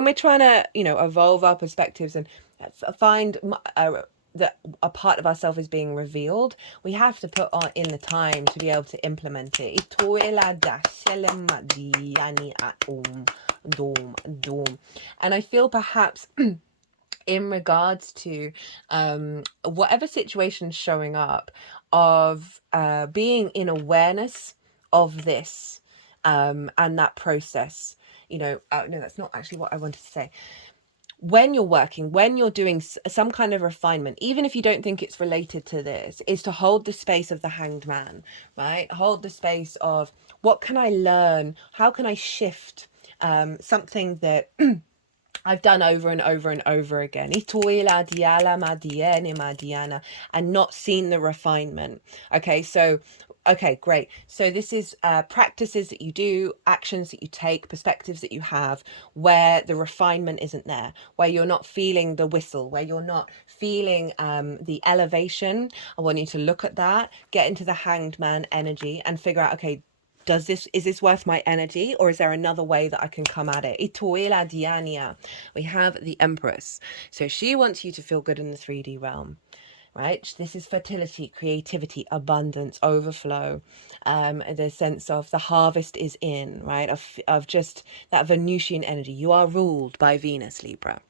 we're trying to, evolve our perspectives and find that a part of ourselves is being revealed, we have to put on in the time to be able to implement it. And I feel perhaps in regards to whatever situation's showing up, of being in awareness of this and that process. No, that's not actually what I wanted to say. When you're working, when you're doing some kind of refinement, even if you don't think it's related to this, is to hold the space of the Hanged Man, right? Hold the space of, what can I learn? How can I shift something that I've done over and over and over again, and not seen the refinement. Okay, great. So this is practices that you do, actions that you take, perspectives that you have, where the refinement isn't there, where you're not feeling the whistle, where you're not feeling the elevation. I want you to look at that, get into the Hanged Man energy and figure out, okay, is this worth my energy, or is there another way that I can come at it? We have the Empress. So she wants you to feel good in the 3D realm, right? This is fertility, creativity, abundance, overflow, the sense of the harvest is in, right? Of just that Venusian energy. You are ruled by Venus, Libra.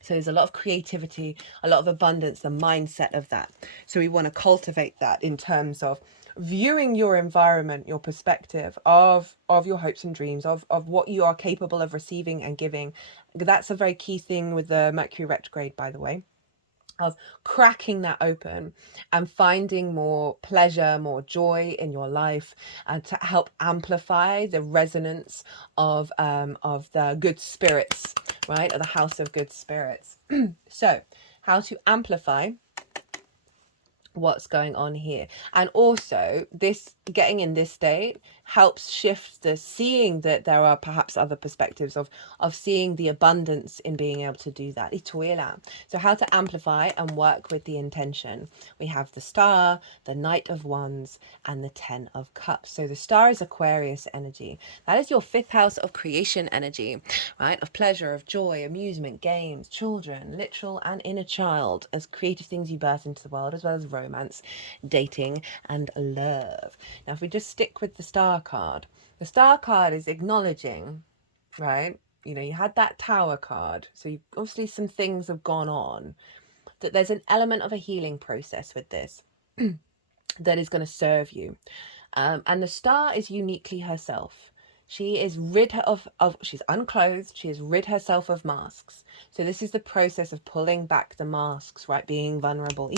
So there's a lot of creativity, a lot of abundance, the mindset of that. So we want to cultivate that in terms of viewing your environment, your perspective of your hopes and dreams, of what you are capable of receiving and giving. That's a very key thing with the Mercury retrograde, by the way, of cracking that open and finding more pleasure, more joy in your life, and to help amplify the resonance of the good spirits, right? Or the house of good spirits. So how to amplify what's going on here. And also this, getting in this state, helps shift the seeing that there are perhaps other perspectives of seeing the abundance in being able to do that. So how to amplify and work with the intention. We have the Star, the Knight of Wands, and the 10 of Cups. So the Star is Aquarius energy. That is your 5th house of creation energy, right? Of pleasure, of joy, amusement, games, children, literal and inner child, as creative things you birth into the world, as well as romance, dating, and love. Now, if we just stick with the Star card, the Star card is acknowledging, right? You had that Tower card, so obviously some things have gone on, that there's an element of a healing process with this that is going to serve you. And the Star is uniquely herself. She is she's unclothed, she has rid herself of masks. So this is the process of pulling back the masks, right? Being vulnerable.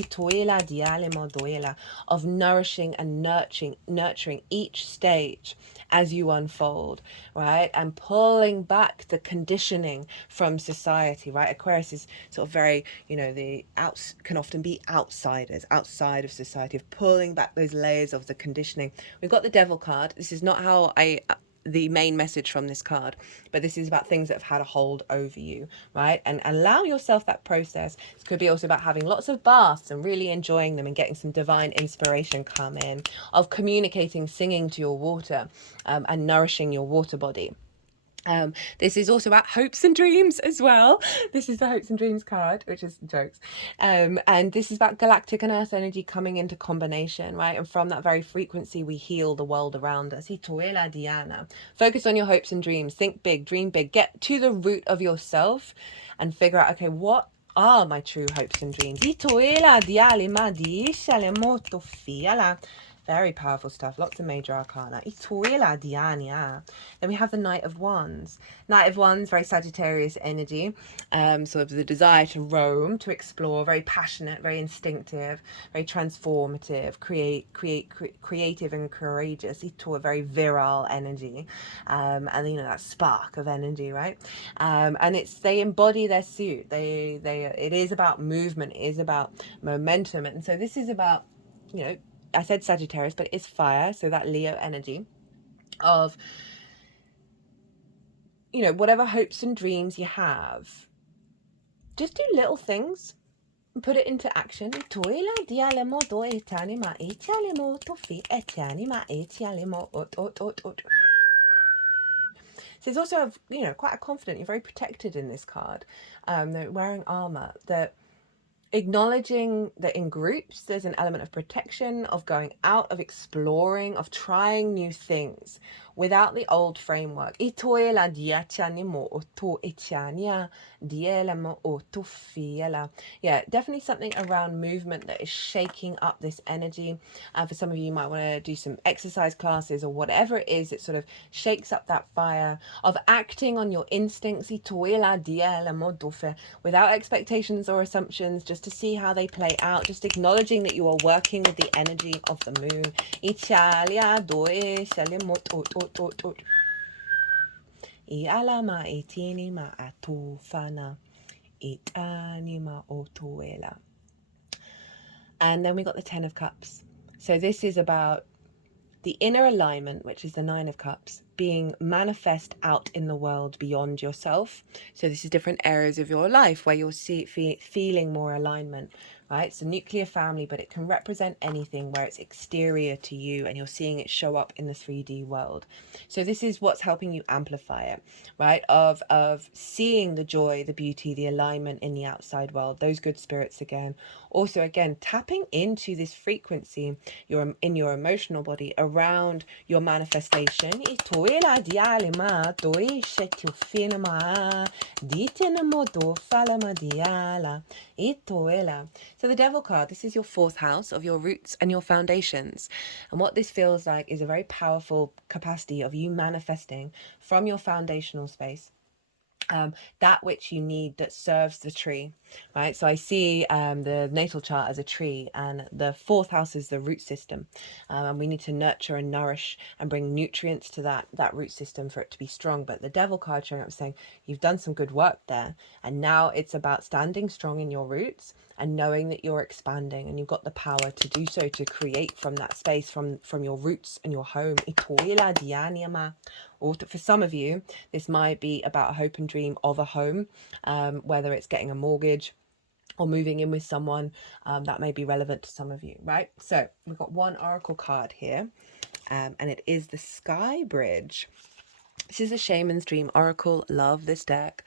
Of nourishing and nurturing each stage as you unfold, right? And pulling back the conditioning from society, right? Aquarius is sort of very, can often be outsiders, outside of society, of pulling back those layers of the conditioning. We've got the Devil card. This is not how the main message from this card, but this is about things that have had a hold over you, right? And allow yourself that process. This could be also about having lots of baths and really enjoying them and getting some divine inspiration come in, of communicating, singing to your water, and nourishing your water body. This is also about hopes and dreams as well. This is the hopes and dreams card, which is jokes. And this is about galactic and earth energy coming into combination, right? And from that very frequency, we heal the world around us. Focus on your hopes and dreams. Think big, dream big. Get to the root of yourself and figure out, okay, what are my true hopes and dreams? Very powerful stuff. Lots of major arcana. Then we have the Knight of Wands. Knight of Wands, very Sagittarius energy. Sort of the desire to roam, to explore, very passionate, very instinctive, very transformative, creative and courageous. A very virile energy. And that spark of energy, right? And they embody their suit. It is about movement, it is about momentum. And so this is about, I said Sagittarius, but it's fire, so that Leo energy of, whatever hopes and dreams you have, just do little things and put it into action. So it's also, quite confident. You're very protected in this card. They're wearing armor. That acknowledging that in groups there's an element of protection, of going out, of exploring, of trying new things without the old framework. Yeah, definitely something around movement that is shaking up this energy. For some of you, you might want to do some exercise classes or whatever it is that sort of shakes up that fire, of acting on your instincts without expectations or assumptions, just to see how they play out, just acknowledging that you are working with the energy of the moon. And then we got the Ten of Cups. So this is about the inner alignment, which is the Nine of Cups, being manifest out in the world beyond yourself. So this is different areas of your life where you're feeling more alignment, right? So nuclear family, but it can represent anything where it's exterior to you and you're seeing it show up in the 3D world. So this is what's helping you amplify it, right? Of seeing the joy, the beauty, the alignment in the outside world, those good spirits again. Also, again, tapping into this frequency in your emotional body around your manifestation. So the Devil card, this is your fourth house of your roots and your foundations. And what this feels like is a very powerful capacity of you manifesting from your foundational space. That which you need that serves the tree, right? So I see the natal chart as a tree, and the fourth house is the root system, and we need to nurture and nourish and bring nutrients to that root system for it to be strong. But the Devil card showing up saying you've done some good work there, and now it's about standing strong in your roots and knowing that you're expanding and you've got the power to do so, to create from that space, from your roots and your home. Or for some of you, this might be about a hope and dream of a home, whether it's getting a mortgage or moving in with someone. That may be relevant to some of you, right? So we've got one oracle card here, and it is the Sky Bridge. This is a Shaman's Dream Oracle. Love this deck.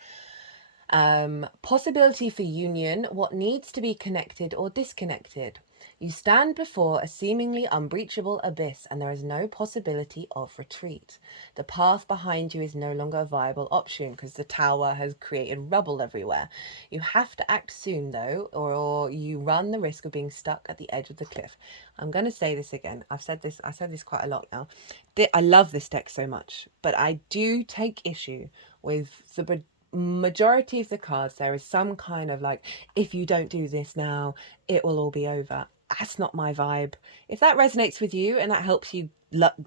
Possibility for union, what needs to be connected or disconnected. You stand before a seemingly unbreachable abyss and there is no possibility of retreat. The path behind you is no longer a viable option because the tower has created rubble everywhere. You have to act soon though, or you run the risk of being stuck at the edge of the cliff. I'm going to say this again. I said this quite a lot now. I love this deck so much, but I do take issue with the majority of the cards. There is some kind of like, if you don't do this now, it will all be over. That's not my vibe. If that resonates with you and that helps you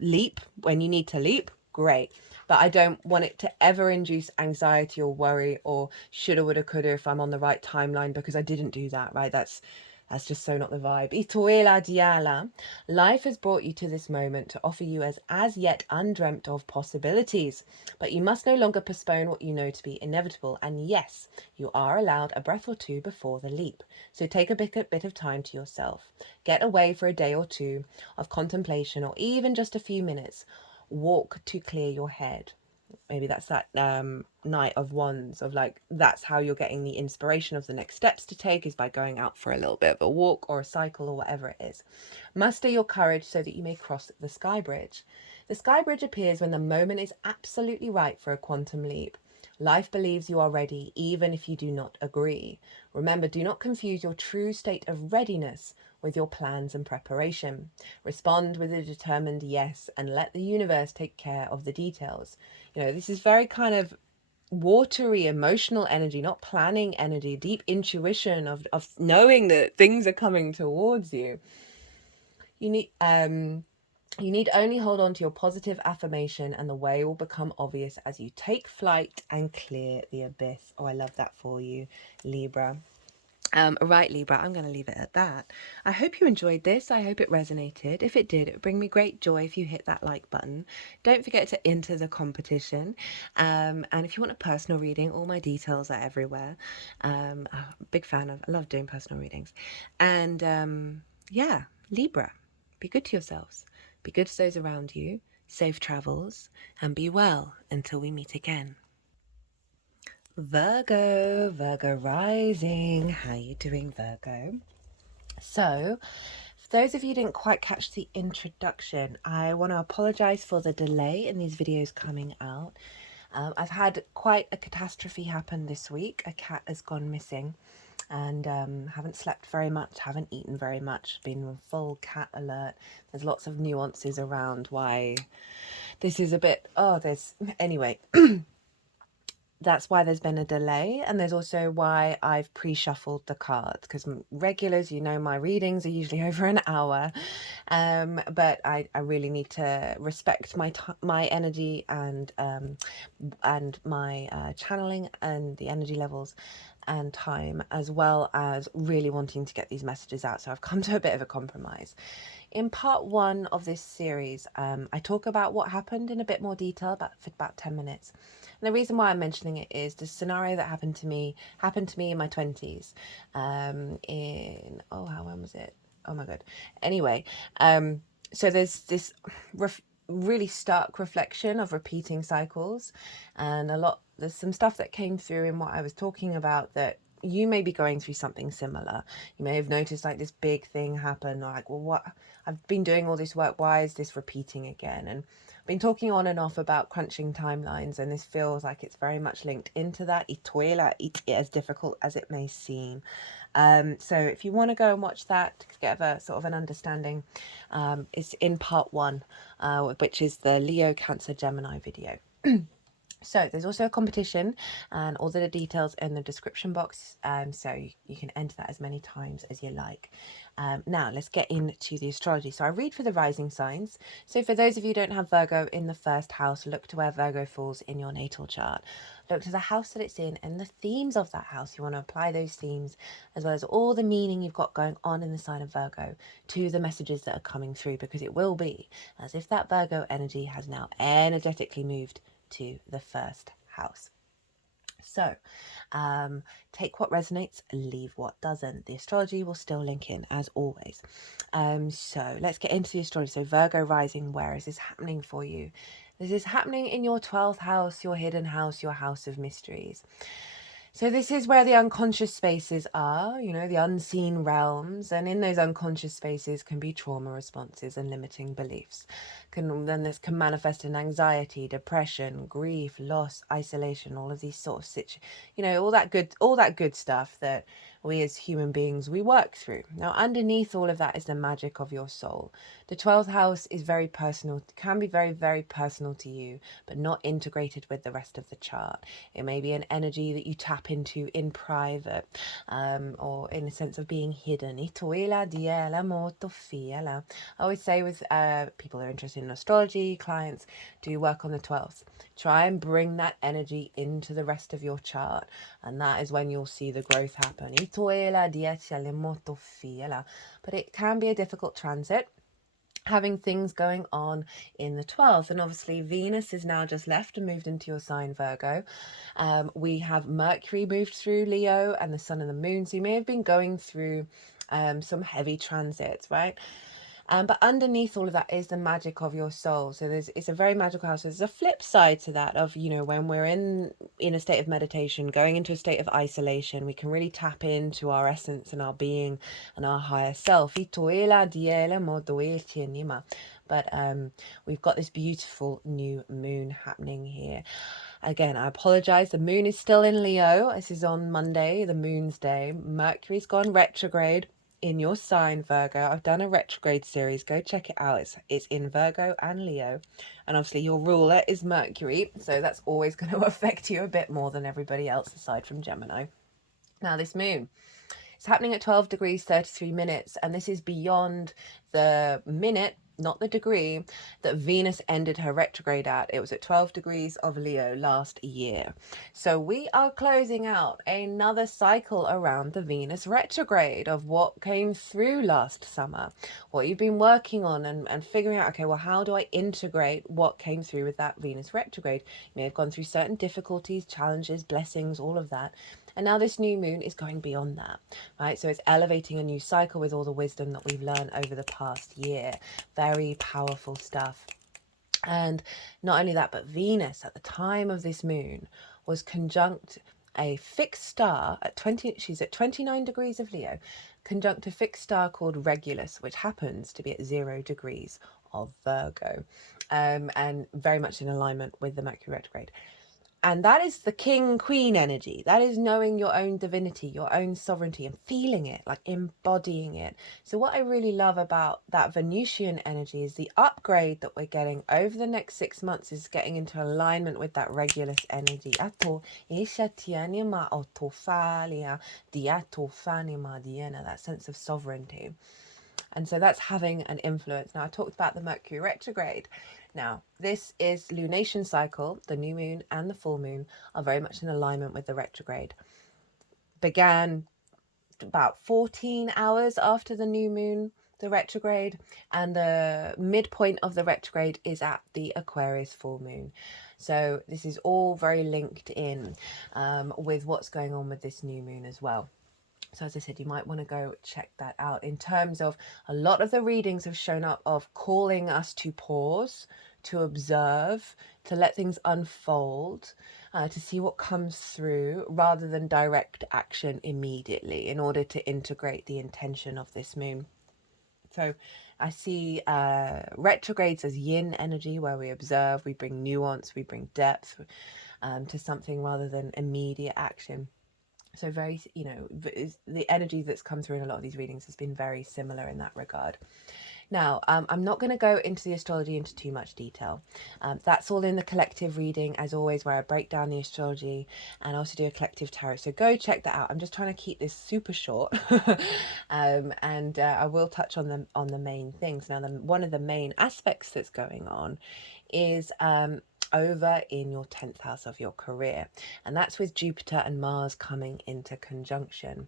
leap when you need to leap, great. But I don't want it to ever induce anxiety or worry or shoulda, woulda, coulda if I'm on the right timeline because I didn't do that, right? That's just so not the vibe. Itoela diala. Life has brought you to this moment to offer you as yet undreamt of possibilities. But you must no longer postpone what you know to be inevitable. And yes, you are allowed a breath or two before the leap. So take a bit of time to yourself. Get away for a day or two of contemplation, or even just a few minutes. Walk to clear your head. Maybe that's that Knight of Wands, of like, that's how you're getting the inspiration of the next steps to take, is by going out for a little bit of a walk or a cycle or whatever it is. Muster your courage so that you may cross the Sky Bridge. The Sky Bridge appears when the moment is absolutely right for a quantum leap. Life believes you are ready, even if you do not agree. Remember, do not confuse your true state of readiness with your plans and preparation. Respond with a determined yes and let the universe take care of the details. You know, this is very kind of watery emotional energy, not planning energy, deep intuition of knowing that things are coming towards you. You need only hold on to your positive affirmation and the way will become obvious as you take flight and clear the abyss. Oh, I love that for you, Libra. Right, Libra, I'm going to leave it at that. I hope you enjoyed this. I hope it resonated. If it did, it would bring me great joy if you hit that like button. Don't forget to enter the competition. And if you want a personal reading, all my details are everywhere. I'm a big fan of, I love doing personal readings. And yeah, Libra, be good to yourselves. Be good to those around you. Safe travels and be well until we meet again. Virgo rising. How you doing, Virgo? So, for those of you who didn't quite catch the introduction, I want to apologize for the delay in these videos coming out. I've had quite a catastrophe happen this week. A cat has gone missing and haven't slept very much, haven't eaten very much, been on full cat alert. There's lots of nuances around why this is a bit, anyway. That's why there's been a delay, and there's also why I've pre-shuffled the cards, because regulars, you know, my readings are usually over an hour, but I really need to respect my energy and my channeling and the energy levels and time, as well as really wanting to get these messages out. So I've come to a bit of a compromise. In part one of this series, I talk about what happened in a bit more detail for about 10 minutes. And the reason why I'm mentioning it is the scenario that happened to me in my 20s. When was it? Oh my God. Anyway, so there's this really stark reflection of repeating cycles, and there's some stuff that came through in what I was talking about that you may be going through something similar. You may have noticed like this big thing happen, or like, well, what, I've been doing all this work, why is this repeating again? And I've been talking on and off about crunching timelines, and this feels like it's very much linked into that. As difficult as it may seem. So if you want to go and watch that to get a sort of an understanding, it's in part one, which is the Leo, Cancer, Gemini video. So there's also a competition, and all the details in the description box, so you can enter that as many times as you like. Now let's get into the astrology. So I read for the rising signs. So for those of you who don't have Virgo in the first house, look to where Virgo falls in your natal chart. Look to the house that it's in and the themes of that house. You want to apply those themes, as well as all the meaning you've got going on in the sign of Virgo, to the messages that are coming through, because it will be as if that Virgo energy has now energetically moved to the first house. So take what resonates, leave what doesn't. The astrology will still link in as always. So let's get into the astrology. So Virgo rising, where is this happening for you? This is happening in your 12th house, your hidden house, your house of mysteries. So this is where the unconscious spaces are, you know, the unseen realms, and in those unconscious spaces can be trauma responses and limiting beliefs. This can manifest in anxiety, depression, grief, loss, isolation, all of these sort of all that good stuff that we as human beings, we work through. Now, underneath all of that is the magic of your soul. The 12th house is very personal, can be very, very personal to you, but not integrated with the rest of the chart. It may be an energy that you tap into in private, or in a sense of being hidden. I always say with people who are interested in astrology, clients, do work on the 12th. Try and bring that energy into the rest of your chart, and that is when you'll see the growth happen. But it can be a difficult transit, having things going on in the 12th. And obviously Venus is now just left and moved into your sign, Virgo. We have Mercury moved through Leo, and the sun and the moon. So you may have been going through some heavy transits, right? But underneath all of that is the magic of your soul. So it's a very magical house. There's a flip side to that of, you know, when we're in a state of meditation, going into a state of isolation, we can really tap into our essence and our being and our higher self. But we've got this beautiful new moon happening here. Again, I apologize. The moon is still in Leo. This is on Monday, the moon's day. Mercury's gone retrograde. in your sign, Virgo. I've done a retrograde series. Go check it out. It's in Virgo and Leo. And obviously your ruler is Mercury. So that's always going to affect you a bit more than everybody else aside from Gemini. Now this moon, it's happening at 12 degrees 33 minutes, and this is beyond the minute, not the degree, that Venus ended her retrograde at. It was at 12 degrees of Leo last year. So we are closing out another cycle around the Venus retrograde of what came through last summer, what you've been working on and figuring out, okay, well, how do I integrate what came through with that Venus retrograde? You may have gone through certain difficulties, challenges, blessings, all of that. And now this new moon is going beyond that, right? So it's elevating a new cycle with all the wisdom that we've learned over the past year. Very powerful stuff. And not only that, but Venus at the time of this moon was conjunct a fixed star at 20, she's at 29 degrees of Leo, conjunct a fixed star called Regulus, which happens to be at 0 degrees of Virgo, and very much in alignment with the Mercury retrograde. And that is the king queen energy. That is knowing your own divinity, your own sovereignty, and feeling it, like embodying it. So what I really love about that Venusian energy is the upgrade that we're getting over the next 6 months is getting into alignment with that Regulus energy. That sense of sovereignty. And so that's having an influence. Now, I talked about the Mercury retrograde. Now, this is lunation cycle. The new moon and the full moon are very much in alignment with the retrograde. Began about 14 hours after the new moon, the retrograde, and the midpoint of the retrograde is at the Aquarius full moon. So this is all very linked in with what's going on with this new moon as well. So as I said, you might want to go check that out. In terms of a lot of the readings have shown up of calling us to pause, to observe, to let things unfold, to see what comes through rather than direct action immediately in order to integrate the intention of this moon. So I see retrogrades as yin energy, where we observe, we bring nuance, we bring depth to something rather than immediate action. So very, the energy that's come through in a lot of these readings has been very similar in that regard. Now, I'm not going to go into the astrology into too much detail. That's all in the collective reading, as always, where I break down the astrology and also do a collective tarot. So go check that out. I'm just trying to keep this super short, and I will touch on the main things. Now, one of the main aspects that's going on is over in your 10th house of your career, and that's with Jupiter and Mars coming into conjunction.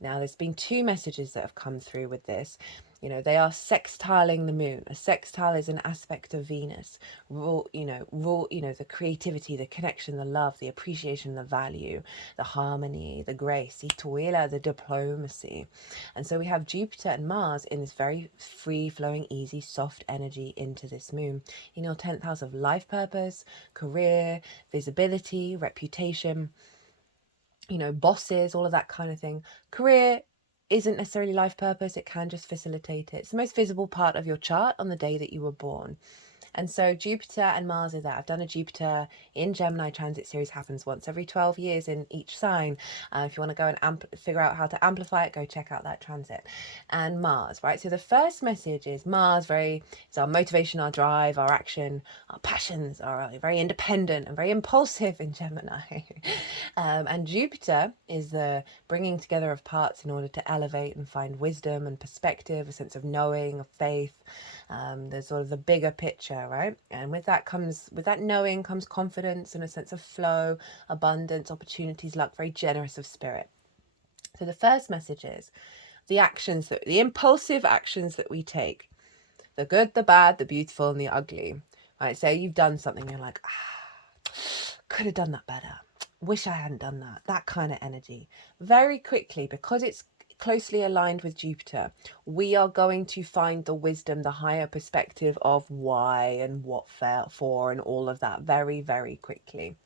Now, there's been two messages that have come through with this. They are sextiling the moon. A sextile is an aspect of Venus. The creativity, the connection, the love, the appreciation, the value, the harmony, the grace, the diplomacy. And so we have Jupiter and Mars in this very free-flowing, easy, soft energy into this moon. In your 10th house of life purpose, career, visibility, reputation, bosses, all of that kind of thing. Career isn't necessarily life purpose. It can just facilitate it. It's the most visible part of your chart on the day that you were born. And so Jupiter and Mars are there. I've done a Jupiter in Gemini transit series, happens once every 12 years in each sign. If you want to go and figure out how to amplify it, go check out that transit. And Mars, right? So the first message is Mars, it's our motivation, our drive, our action, our passions are very independent and very impulsive in Gemini. And Jupiter is the bringing together of parts in order to elevate and find wisdom and perspective, a sense of knowing, of faith. There's sort of the bigger picture, right? And with that knowing comes confidence and a sense of flow, abundance, opportunities, luck, very generous of spirit. So the first message is the impulsive actions that we take, the good, the bad, the beautiful, and the ugly, right? Say you've done something, you're like, could have done that better. Wish I hadn't done that kind of energy. Very quickly, because it's closely aligned with Jupiter, we are going to find the wisdom, the higher perspective of why and what for and all of that very, very quickly.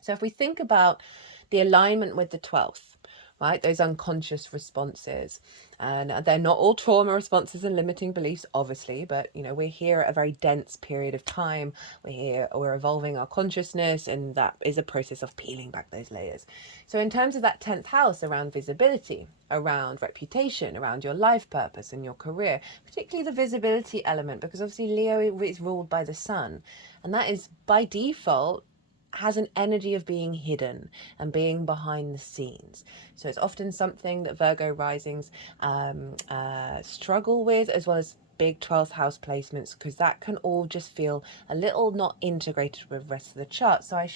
So if we think about the alignment with the 12th, right, those unconscious responses, And they're not all trauma responses and limiting beliefs, obviously, but you know, we're here at a very dense period of time. We're evolving our consciousness, and that is a process of peeling back those layers. So in terms of that 10th house around visibility, around reputation, around your life purpose and your career, particularly the visibility element, because obviously Leo is ruled by the sun, and that is by default has an energy of being hidden and being behind the scenes. So it's often something that Virgo risings struggle with, as well as big 12th house placements, because that can all just feel a little not integrated with the rest of the chart. So I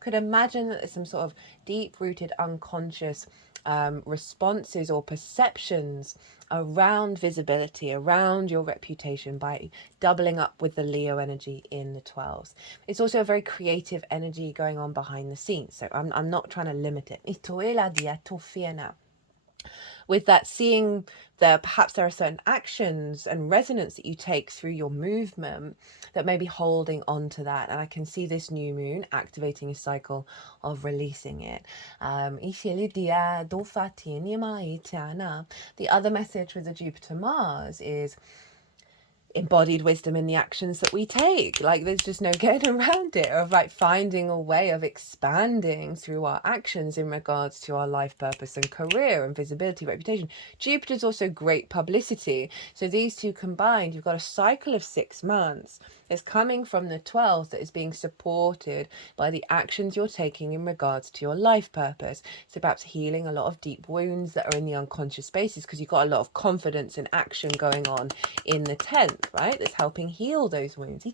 could imagine that there's some sort of deep rooted unconscious responses or perceptions around visibility, around your reputation, by doubling up with the Leo energy in the 12s. It's also a very creative energy going on behind the scenes, so I'm not trying to limit it. With that, seeing perhaps there are certain actions and resonance that you take through your movement that may be holding on to that, and I can see this new moon activating a cycle of releasing it. The other message with the Jupiter Mars is embodied wisdom in the actions that we take. Like, there's just no getting around it, of like finding a way of expanding through our actions in regards to our life purpose and career and visibility, reputation. Jupiter's also great publicity, so these two combined, you've got a cycle of 6 months that's coming from the 12th that is being supported by the actions you're taking in regards to your life purpose. So perhaps healing a lot of deep wounds that are in the unconscious spaces, because you've got a lot of confidence and action going on in the 10th, right? That's helping heal those wounds.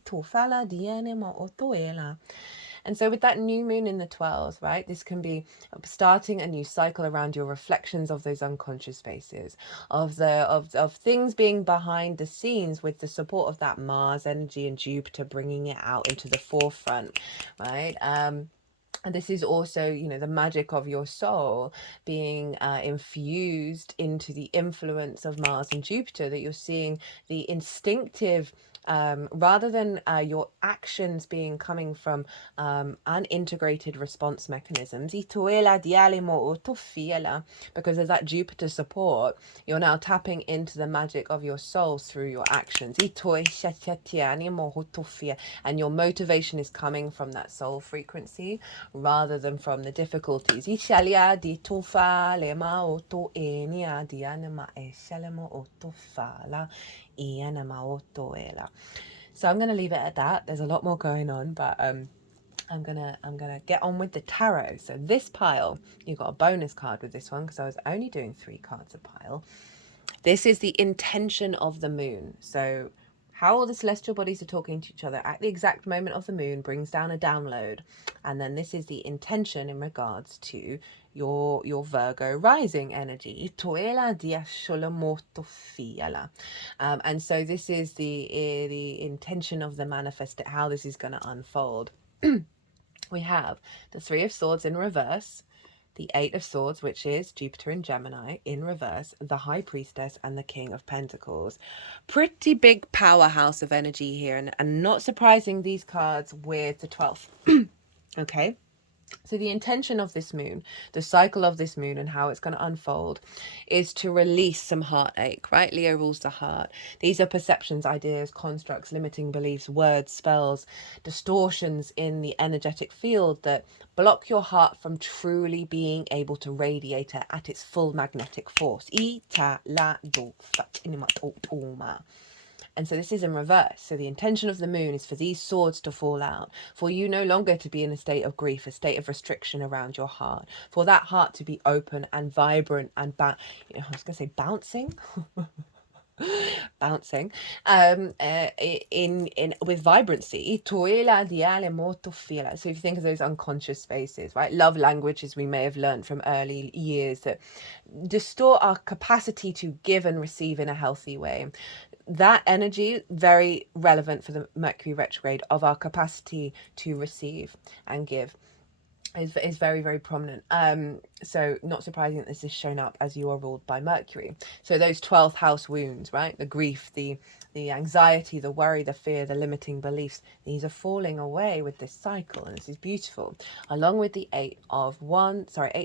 And so with that new moon in the 12th, right, this can be starting a new cycle around your reflections of those unconscious spaces, of things being behind the scenes, with the support of that Mars energy and Jupiter bringing it out into the forefront, right? And this is also, you know, the magic of your soul being infused into the influence of Mars and Jupiter, that you're seeing the instinctive, rather than your actions being coming from unintegrated response mechanisms, because of that Jupiter support, you're now tapping into the magic of your soul through your actions. And your motivation is coming from that soul frequency rather than from the difficulties. So I'm going to leave it at that. There's a lot more going on, but I'm gonna get on with the tarot. So this pile, you got a bonus card with this one, because I was only doing 3 cards a pile. This is the intention of the moon. So how all the celestial bodies are talking to each other at the exact moment of the moon brings down a download. And then this is the intention in regards to your Virgo rising energy. And so this is the intention of the manifest, how this is going to unfold. We have the 3 of Swords in reverse, the 8 of Swords, which is Jupiter in Gemini, in reverse, the High Priestess, and the King of Pentacles. Pretty big powerhouse of energy here, and not surprising, these cards with the 12th. Okay. So the intention of this moon, the cycle of this moon and how it's going to unfold, is to release some heartache, right? Leo rules the heart. These are perceptions, ideas, constructs, limiting beliefs, words, spells, distortions in the energetic field that block your heart from truly being able to radiate it at its full magnetic force. And so this is in reverse. So the intention of the moon is for these swords to fall out, for you no longer to be in a state of grief, a state of restriction around your heart, for that heart to be open and vibrant and I was going to say bouncing. Bouncing in with vibrancy. So if you think of those unconscious spaces, right, love languages we may have learned from early years that distort our capacity to give and receive in a healthy way, that energy very relevant for the Mercury retrograde, of our capacity to receive and give. is very, very prominent. So not surprising that this is shown up as you are ruled by Mercury. So those 12th house wounds, right? The grief, the anxiety, the worry, the fear, the limiting beliefs, these are falling away with this cycle, and this is beautiful. Along with the eight of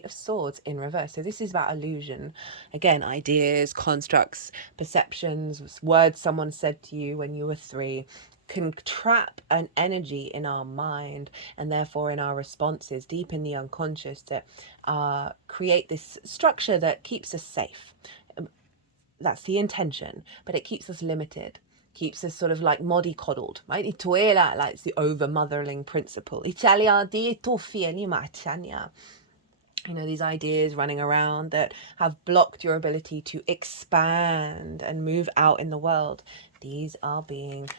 swords in reverse. So this is about illusion. Again, ideas, constructs, perceptions, words someone said to you when you were 3, can trap an energy in our mind and therefore in our responses deep in the unconscious that create this structure that keeps us safe. That's the intention, but it keeps us limited, keeps us sort of like mollycoddled, right? Like it's the over mothering principle. You know, these ideas running around that have blocked your ability to expand and move out in the world. These are being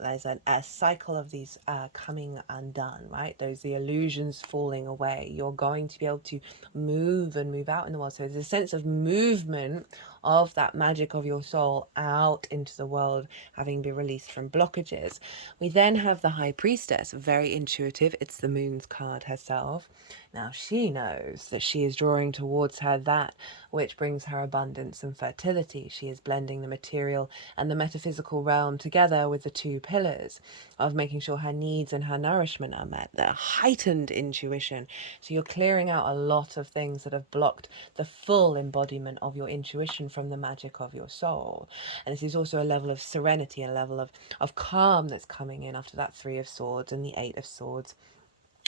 there's a cycle of these coming undone, right? The illusions falling away. You're going to be able to move and move out in the world. So there's a sense of movement of that magic of your soul out into the world, having been released from blockages. We then have the High Priestess, very intuitive. It's the Moon's card herself. Now she knows that she is drawing towards her that which brings her abundance and fertility. She is blending the material and the metaphysical realm together with the 2 pillars of making sure her needs and her nourishment are met. The heightened intuition. So you're clearing out a lot of things that have blocked the full embodiment of your intuition from the magic of your soul. And this is also a level of serenity, a level of calm that's coming in after that 3 of Swords and the 8 of Swords,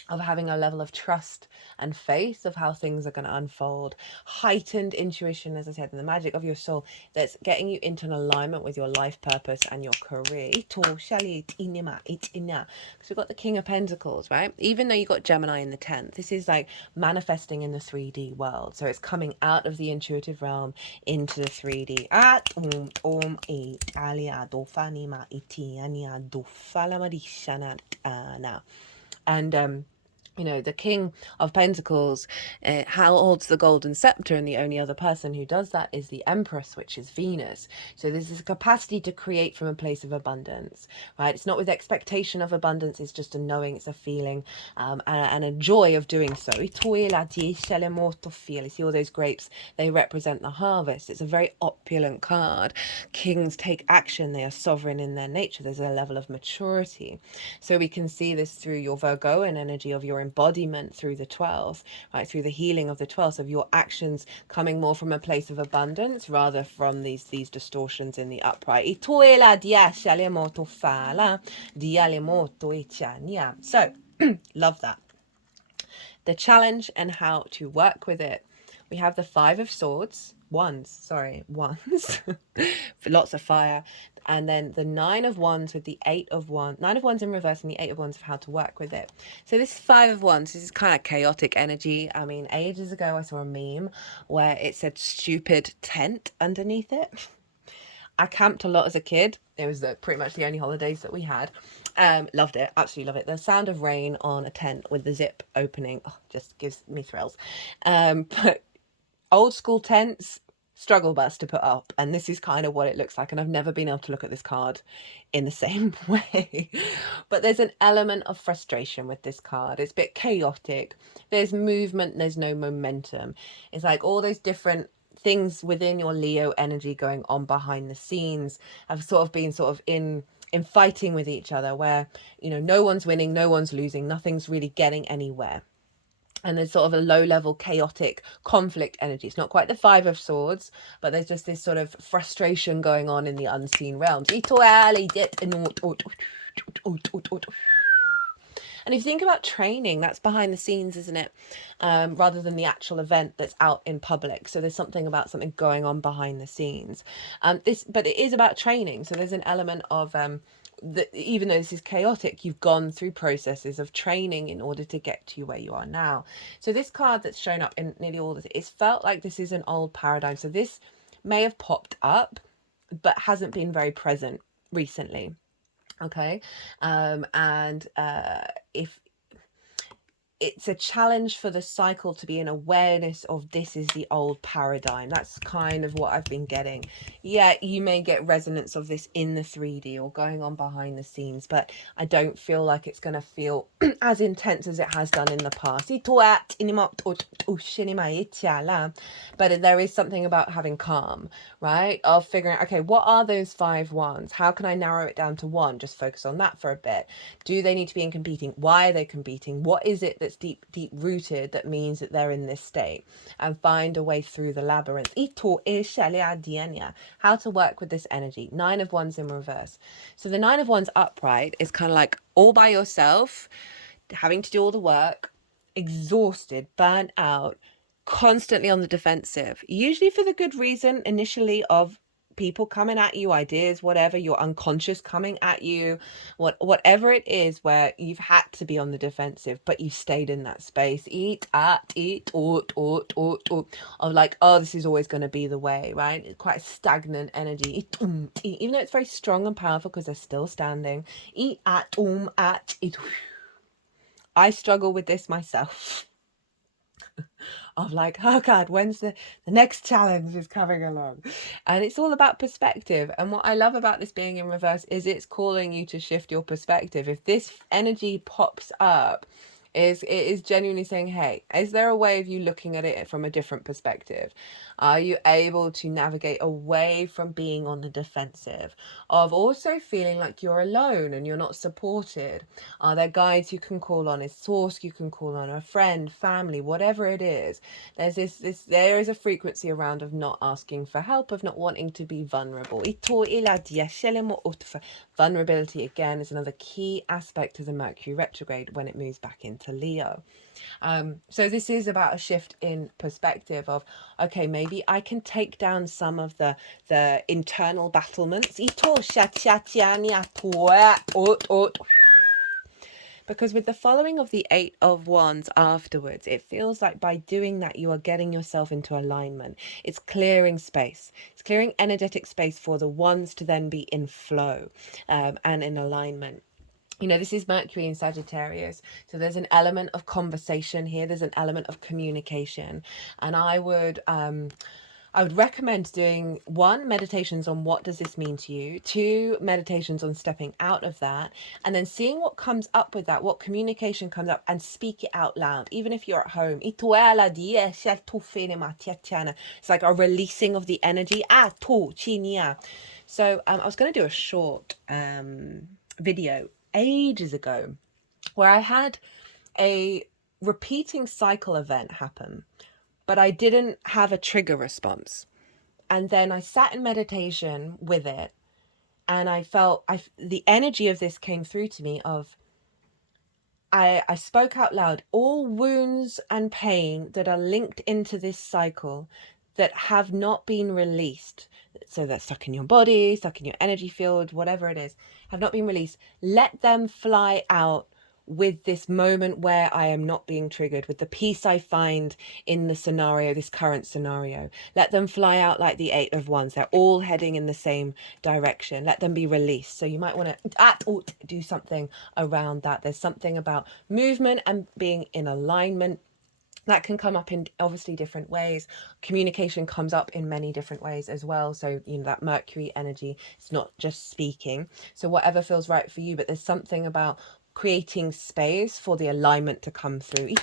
of having a level of trust and faith of how things are going to unfold. Heightened intuition, as I said, and the magic of your soul that's getting you into an alignment with your life purpose and your career. Because we've got the King of Pentacles, right? Even though you got Gemini in the 10th, this is like manifesting in the 3D world. So it's coming out of the intuitive realm into the 3D. Now. And you know, the King of Pentacles holds the golden scepter, and the only other person who does that is the Empress, which is Venus. So there's this capacity to create from a place of abundance, right? It's not with expectation of abundance, it's just a knowing, it's a feeling, and a joy of doing so. You see all those grapes, they represent the harvest. It's a very opulent card. Kings take action, they are sovereign in their nature. There's a level of maturity. So we can see this through your Virgoan energy of your embodiment through the 12th, right? Through the healing of the 12th, of your actions coming more from a place of abundance rather from these distortions in the upright. So, love that. The challenge and how to work with it. We have the 5 of Swords, wands, lots of fire, and then the 9 of Wands with the 8 of Wands, 9 of Wands in reverse and the 8 of Wands of how to work with it. So this 5 of Wands, this is kind of chaotic energy. I mean, ages ago I saw a meme where it said stupid tent underneath it. I camped a lot as a kid. It was pretty much the only holidays that we had. Loved it, absolutely love it. The sound of rain on a tent with the zip opening, just gives me thrills. But old school tents, struggle bus to put up, and this is kind of what it looks like. And I've never been able to look at this card in the same way, but there's an element of frustration with this card. It's a bit chaotic. There's movement, there's no momentum. It's like all those different things within your Leo energy going on behind the scenes have sort of been in fighting with each other, where, you know, no one's winning, no one's losing, nothing's really getting anywhere. And there's sort of a low level chaotic conflict energy. It's not quite the 5 of Swords, but there's just this sort of frustration going on in the unseen realms. And if you think about training, that's behind the scenes, isn't it? Rather than the actual event that's out in public. So there's something about something going on behind the scenes. But it is about training. So there's an element of even though this is chaotic, you've gone through processes of training in order to get to where you are now. So this card that's shown up in nearly all this, it's felt like this is an old paradigm. So this may have popped up, but hasn't been very present recently. Okay. If it's a challenge for the cycle to be an awareness of this is the old paradigm. That's kind of what I've been getting. Yeah, you may get resonance of this in the 3D or going on behind the scenes, but I don't feel like it's going to feel as intense as it has done in the past. But there is something about having calm, right? Of figuring out, okay, what are those 5 wands? How can I narrow it down to one? Just focus on that for a bit. Do they need to be in competing? Why are they competing? What is it that's deep rooted that means that they're in this state? And find a way through the labyrinth. How to work with this energy. 9 of Wands in reverse. So the 9 of Wands upright is kind of like all by yourself, having to do all the work, exhausted, burnt out, constantly on the defensive, usually for the good reason initially of people coming at you, ideas, whatever, your unconscious coming at you, whatever it is, where you've had to be on the defensive, but you've stayed in that space, of like, oh, this is always going to be the way, right? It's quite a stagnant energy, even though it's very strong and powerful because they're still standing. I struggle with this myself. Of like, oh God, when's the next challenge is coming along? And it's all about perspective. And what I love about this being in reverse is it's calling you to shift your perspective. If this energy pops up, it is genuinely saying, hey, is there a way of you looking at it from a different perspective? Are you able to navigate away from being on the defensive, of also feeling like you're alone and you're not supported? Are there guides you can call on? Is source you can call on? A friend, family, whatever it is. There's there is a frequency around of not asking for help, of not wanting to be vulnerable. Vulnerability, again, is another key aspect of the Mercury retrograde when it moves back into Leo. So this is about a shift in perspective of, okay, maybe I can take down some of the internal battlements. Because with the following of the 8 of Wands afterwards, it feels like by doing that, you are getting yourself into alignment. It's clearing space. It's clearing energetic space for the wands to then be in flow and in alignment. You know, this is Mercury in Sagittarius. So there's an element of conversation here. There's an element of communication. And I would recommend doing 1, meditations on what does this mean to you, 2, meditations on stepping out of that, and then seeing what comes up with that, what communication comes up, and speak it out loud, even if you're at home. It's like a releasing of the energy. So I was going to do a short video ages ago where I had a repeating cycle event happen, but I didn't have a trigger response. And then I sat in meditation with it, and I felt the energy of this came through to me of, I spoke out loud, all wounds and pain that are linked into this cycle that have not been released, so that's stuck in your body, stuck in your energy field, whatever it is, have not been released, let them fly out with this moment where I am not being triggered, with the peace I find in the scenario, this current scenario. Let them fly out like the 8 of Wands. They're all heading in the same direction. Let them be released. So you might want to do something around that. There's something about movement and being in alignment that can come up in obviously different ways. Communication comes up in many different ways as well. So, you know, that Mercury energy, it's not just speaking. So whatever feels right for you, but there's something about creating space for the alignment to come through. You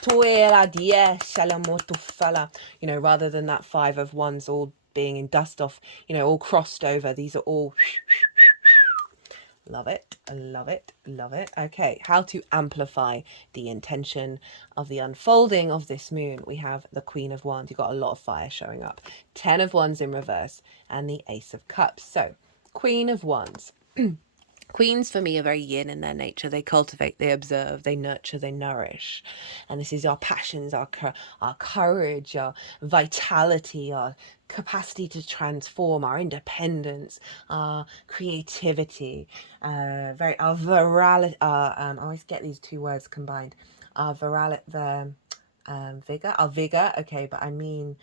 know, rather than that 5 of Wands all being in dust off, you know, all crossed over. These are all love it, love it, love it. Okay, how to amplify the intention of the unfolding of this moon. We have the Queen of Wands. You've got a lot of fire showing up. 10 of Wands in reverse and the Ace of Cups. So, Queen of Wands. Queens for me are very yin in their nature. They cultivate, they observe, they nurture, they nourish. And this is our passions, our courage, our vitality, our capacity to transform, our independence, our creativity, our virality. I always get these 2 words combined. Our vigor, okay, but I mean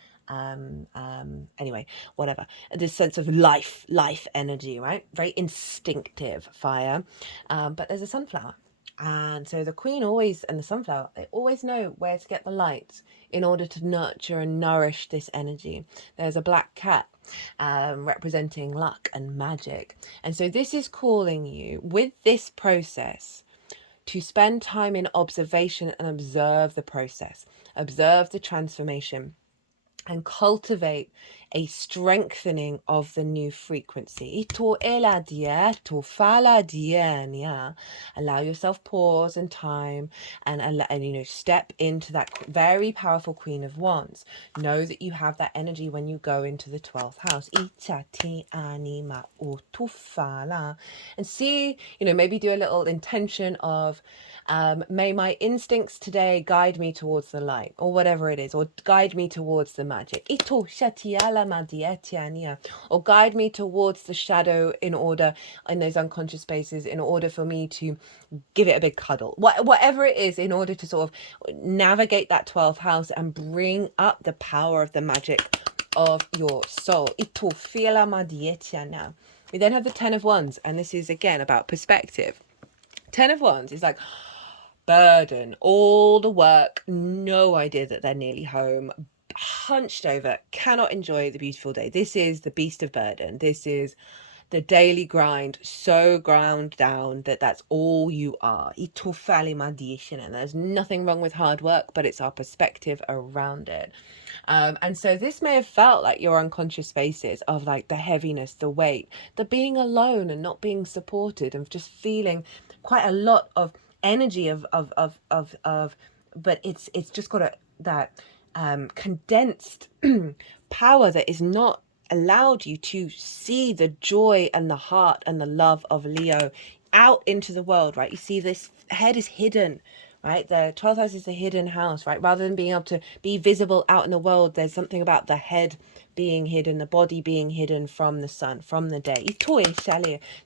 anyway, whatever, this sense of life energy, right? Very instinctive fire, but there's a sunflower And so the queen always, and the sunflower, they always know where to get the light in order to nurture and nourish this energy. There's a black cat representing luck and magic. And so this is calling you with this process to spend time in observation and observe the process, observe the transformation, and cultivate a strengthening of the new frequency. Allow yourself pause and time, and step into that very powerful Queen of Wands. Know that you have that energy when you go into the 12th house. And see, maybe do a little intention of may my instincts today guide me towards the light, or whatever it is, or guide me towards the magic, or guide me towards the shadow in those unconscious spaces, in order for me to give it a big cuddle, whatever it is, in order to sort of navigate that 12th house and bring up the power of the magic of your soul. Now we then have the 10 of Wands, and this is again about perspective. 10 of Wands is like burden, all the work, no idea that they're nearly home, hunched over, cannot enjoy the beautiful day. This is the beast of burden. This is the daily grind, so ground down that that's all you are. And there's nothing wrong with hard work, but it's our perspective around it. And so this may have felt like your unconscious spaces of like the heaviness, the weight, the being alone and not being supported, and just feeling quite a lot of energy but it's just got that condensed power that is not allowed you to see the joy and the heart and the love of Leo out into the world, right? You see, this head is hidden, right? The 12th house is the hidden house, right? Rather than being able to be visible out in the world, there's something about the head being hidden, the body being hidden from the sun, from the day. So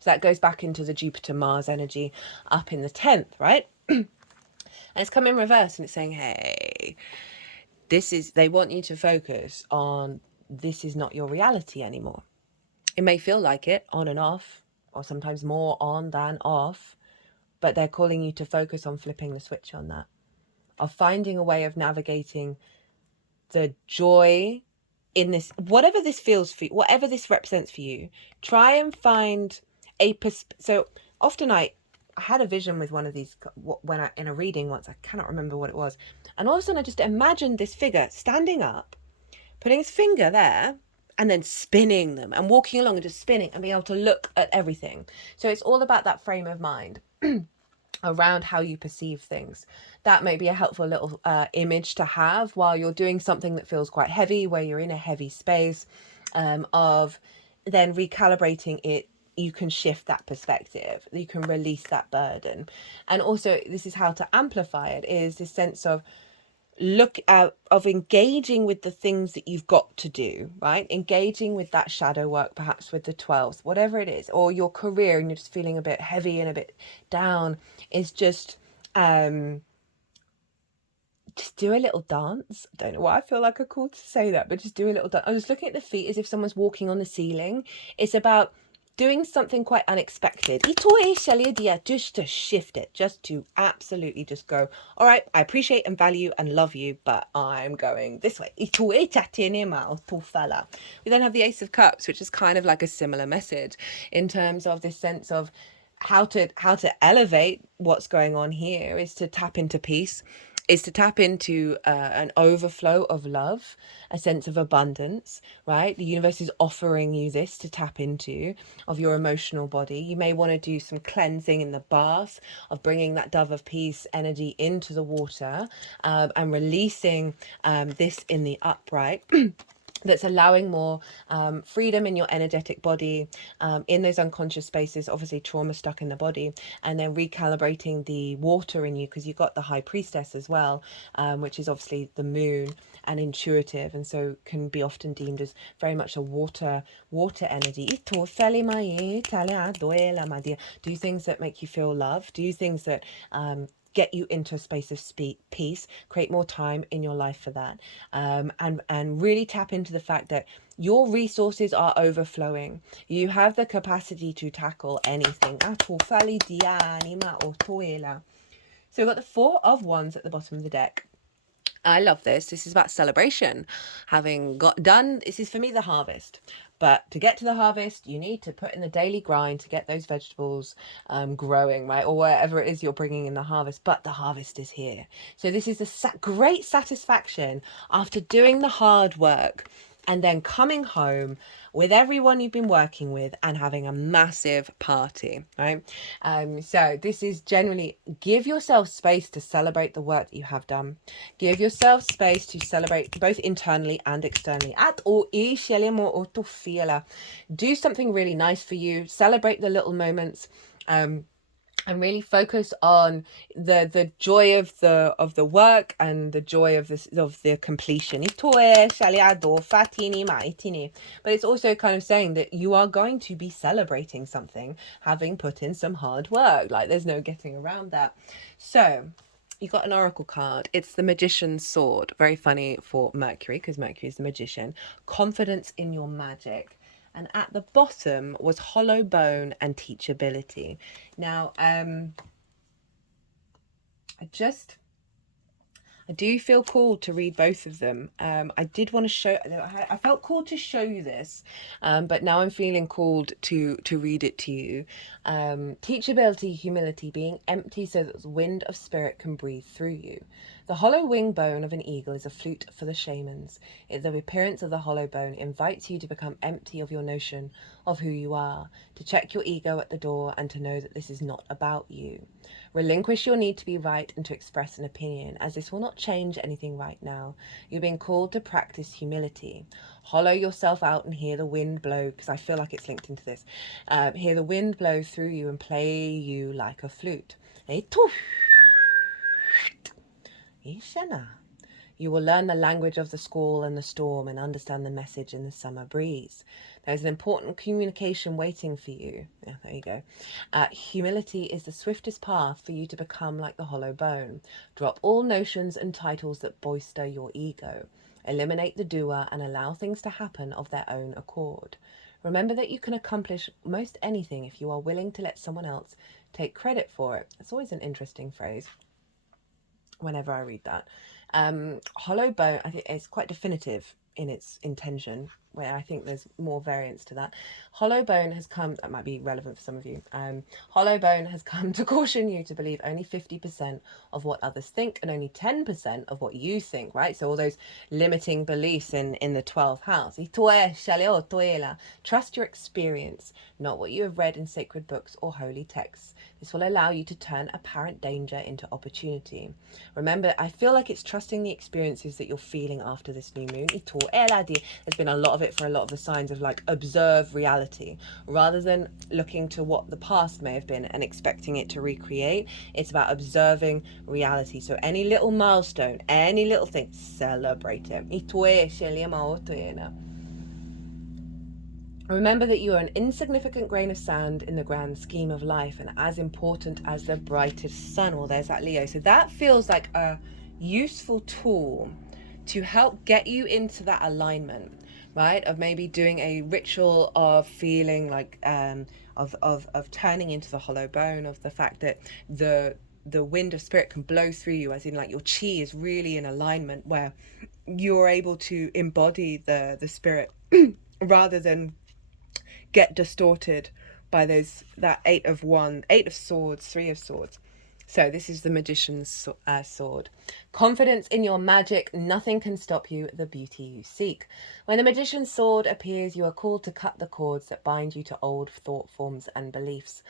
that goes back into the Jupiter-Mars energy up in the 10th, right? And it's come in reverse, and it's saying, hey, they want you to focus on, this is not your reality anymore. It may feel like it on and off, or sometimes more on than off, but they're calling you to focus on flipping the switch on that, of finding a way of navigating the joy in this, whatever this feels for you, whatever this represents for you. Try and find so often I had a vision with one of these when in a reading once, I cannot remember what it was, and all of a sudden I just imagined this figure standing up, putting his finger there, and then spinning them and walking along and just spinning and being able to look at everything. So it's all about that frame of mind around how you perceive things. That may be a helpful little image to have while you're doing something that feels quite heavy, where you're in a heavy space, of then recalibrating it. You can shift that perspective, you can release that burden. And also, this is how to amplify it, is this sense of of engaging with the things that you've got to do, right? Engaging with that shadow work, perhaps with the 12th, whatever it is, or your career, and you're just feeling a bit heavy and a bit down, is just do a little dance. I don't know why I feel like I'm called to say that, but just do a little dance. I was looking at the feet as if someone's walking on the ceiling. It's about doing something quite unexpected, just to shift it, just to absolutely just go, all right, I appreciate and value and love you, but I'm going this way. We then have the Ace of Cups, which is kind of like a similar message in terms of this sense of how to elevate what's going on here, is to tap into peace, is to tap into an overflow of love, a sense of abundance, right? The universe is offering you this to tap into, of your emotional body. You may want to do some cleansing in the bath, of bringing that dove of peace energy into the water, and releasing this in the upright. That's allowing more freedom in your energetic body, in those unconscious spaces, obviously trauma stuck in the body, and then recalibrating the water in you, because you've got the High Priestess as well, which is obviously the moon and intuitive, and so can be often deemed as very much a water energy. Do things that make you feel love, do things that get you into a space of peace, create more time in your life for that, and really tap into the fact that your resources are overflowing. You have the capacity to tackle anything. So we've got the Four of Wands at the bottom of the deck. I love this. This is about celebration. Having got done, this is for me the harvest. But to get to the harvest, you need to put in the daily grind to get those vegetables growing, right? Or wherever it is you're bringing in the harvest. But the harvest is here. So this is the great satisfaction after doing the hard work and then coming home with everyone you've been working with and having a massive party, right? So this is generally, give yourself space to celebrate the work that you have done. Give yourself space to celebrate both internally and externally. Do something really nice for you. Celebrate the little moments. And really focus on the joy of the work and the joy of the completion. But it's also kind of saying that you are going to be celebrating something, having put in some hard work. Like, there's no getting around that. So you got an oracle card. It's the Magician's Sword. Very funny for Mercury, because Mercury is the magician. Confidence in your magic. And at the bottom was hollow bone and teachability. Now, I do feel called to read both of them. I did want to show, I felt called to show you this, but now I'm feeling called to read it to you. Teachability, humility, being empty so that the wind of spirit can breathe through you. The hollow wing bone of an eagle is a flute for the shamans. The appearance of the hollow bone invites you to become empty of your notion of who you are, to check your ego at the door and to know that this is not about you. Relinquish your need to be right and to express an opinion, as this will not change anything right now. You're being called to practice humility. Hollow yourself out and hear the wind blow, because I feel like it's linked into this. Hear the wind blow through you and play you like a flute. You will learn the language of the squall and the storm and understand the message in the summer breeze. There's an important communication waiting for you. Yeah, there you go. Humility is the swiftest path for you to become like the hollow bone. Drop all notions and titles that bolster your ego. Eliminate the doer and allow things to happen of their own accord. Remember that you can accomplish most anything if you are willing to let someone else take credit for it. It's always an interesting phrase whenever I read that. Hollow bone, I think it's quite definitive in its intention, where I think there's more variance to that. Hollow bone has come, that might be relevant for some of you. Hollow bone has come to caution you to believe only 50% of what others think and only 10% of what you think, right? So all those limiting beliefs in the 12th house. Trust your experience, not what you have read in sacred books or holy texts. This will allow you to turn apparent danger into opportunity. Remember, I feel like it's trusting the experiences that you're feeling after this new moon. There's been a lot of it for a lot of the signs of like observe reality rather than looking to what the past may have been and expecting it to recreate. It's about observing reality. So any little milestone, any little thing, celebrate it. Remember that you are an insignificant grain of sand in the grand scheme of life and as important as the brightest sun. Well, there's that Leo. So that feels like a useful tool to help get you into that alignment, right? Of maybe doing a ritual of feeling like, of turning into the hollow bone, of the fact that the wind of spirit can blow through you, as in like your chi is really in alignment where you're able to embody the spirit rather than get distorted by that eight of swords, three of swords. So this is the Magician's sword. Confidence in your magic. Nothing can stop you, the beauty you seek. When the Magician's sword appears, you are called to cut the cords that bind you to old thought forms and beliefs,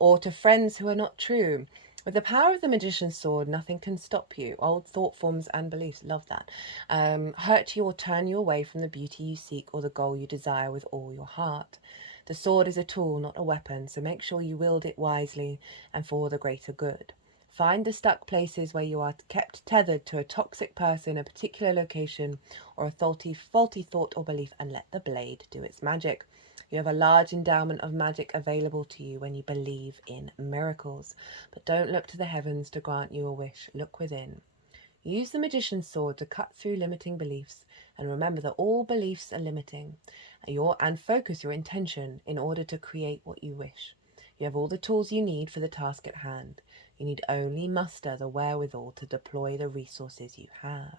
or to friends who are not true. With the power of the Magician's sword, nothing can stop you. Old thought forms and beliefs, love that. Hurt you or turn you away from the beauty you seek or the goal you desire with all your heart. The sword is a tool, not a weapon, so make sure you wield it wisely and for the greater good. Find the stuck places where you are kept tethered to a toxic person, a particular location, or a faulty thought or belief, and let the blade do its magic. You have a large endowment of magic available to you when you believe in miracles. But don't look to the heavens to grant you a wish. Look within. Use the magician's sword to cut through limiting beliefs, and remember that all beliefs are limiting. And focus your intention in order to create what you wish. You have all the tools you need for the task at hand. You need only muster the wherewithal to deploy the resources you have.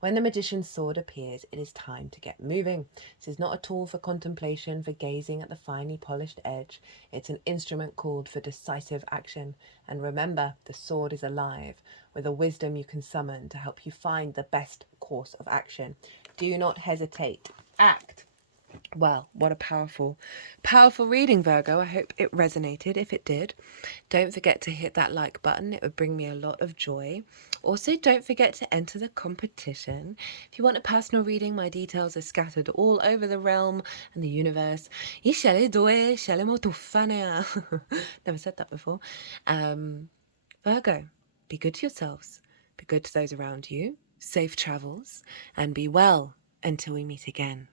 When the magician's sword appears, it is time to get moving. This is not a tool for contemplation, for gazing at the finely polished edge. It's an instrument called for decisive action. And remember, the sword is alive, with a wisdom you can summon to help you find the best course of action. Do not hesitate. Act. Well, what a powerful reading, Virgo. I hope it resonated. If it did, don't forget to hit that like button. It would bring me a lot of joy. Also, don't forget to enter the competition. If you want a personal reading, my details are scattered all over the realm and the universe. Never said that before. Virgo, be good to yourselves. Be good to those around you. Safe travels and be well until we meet again.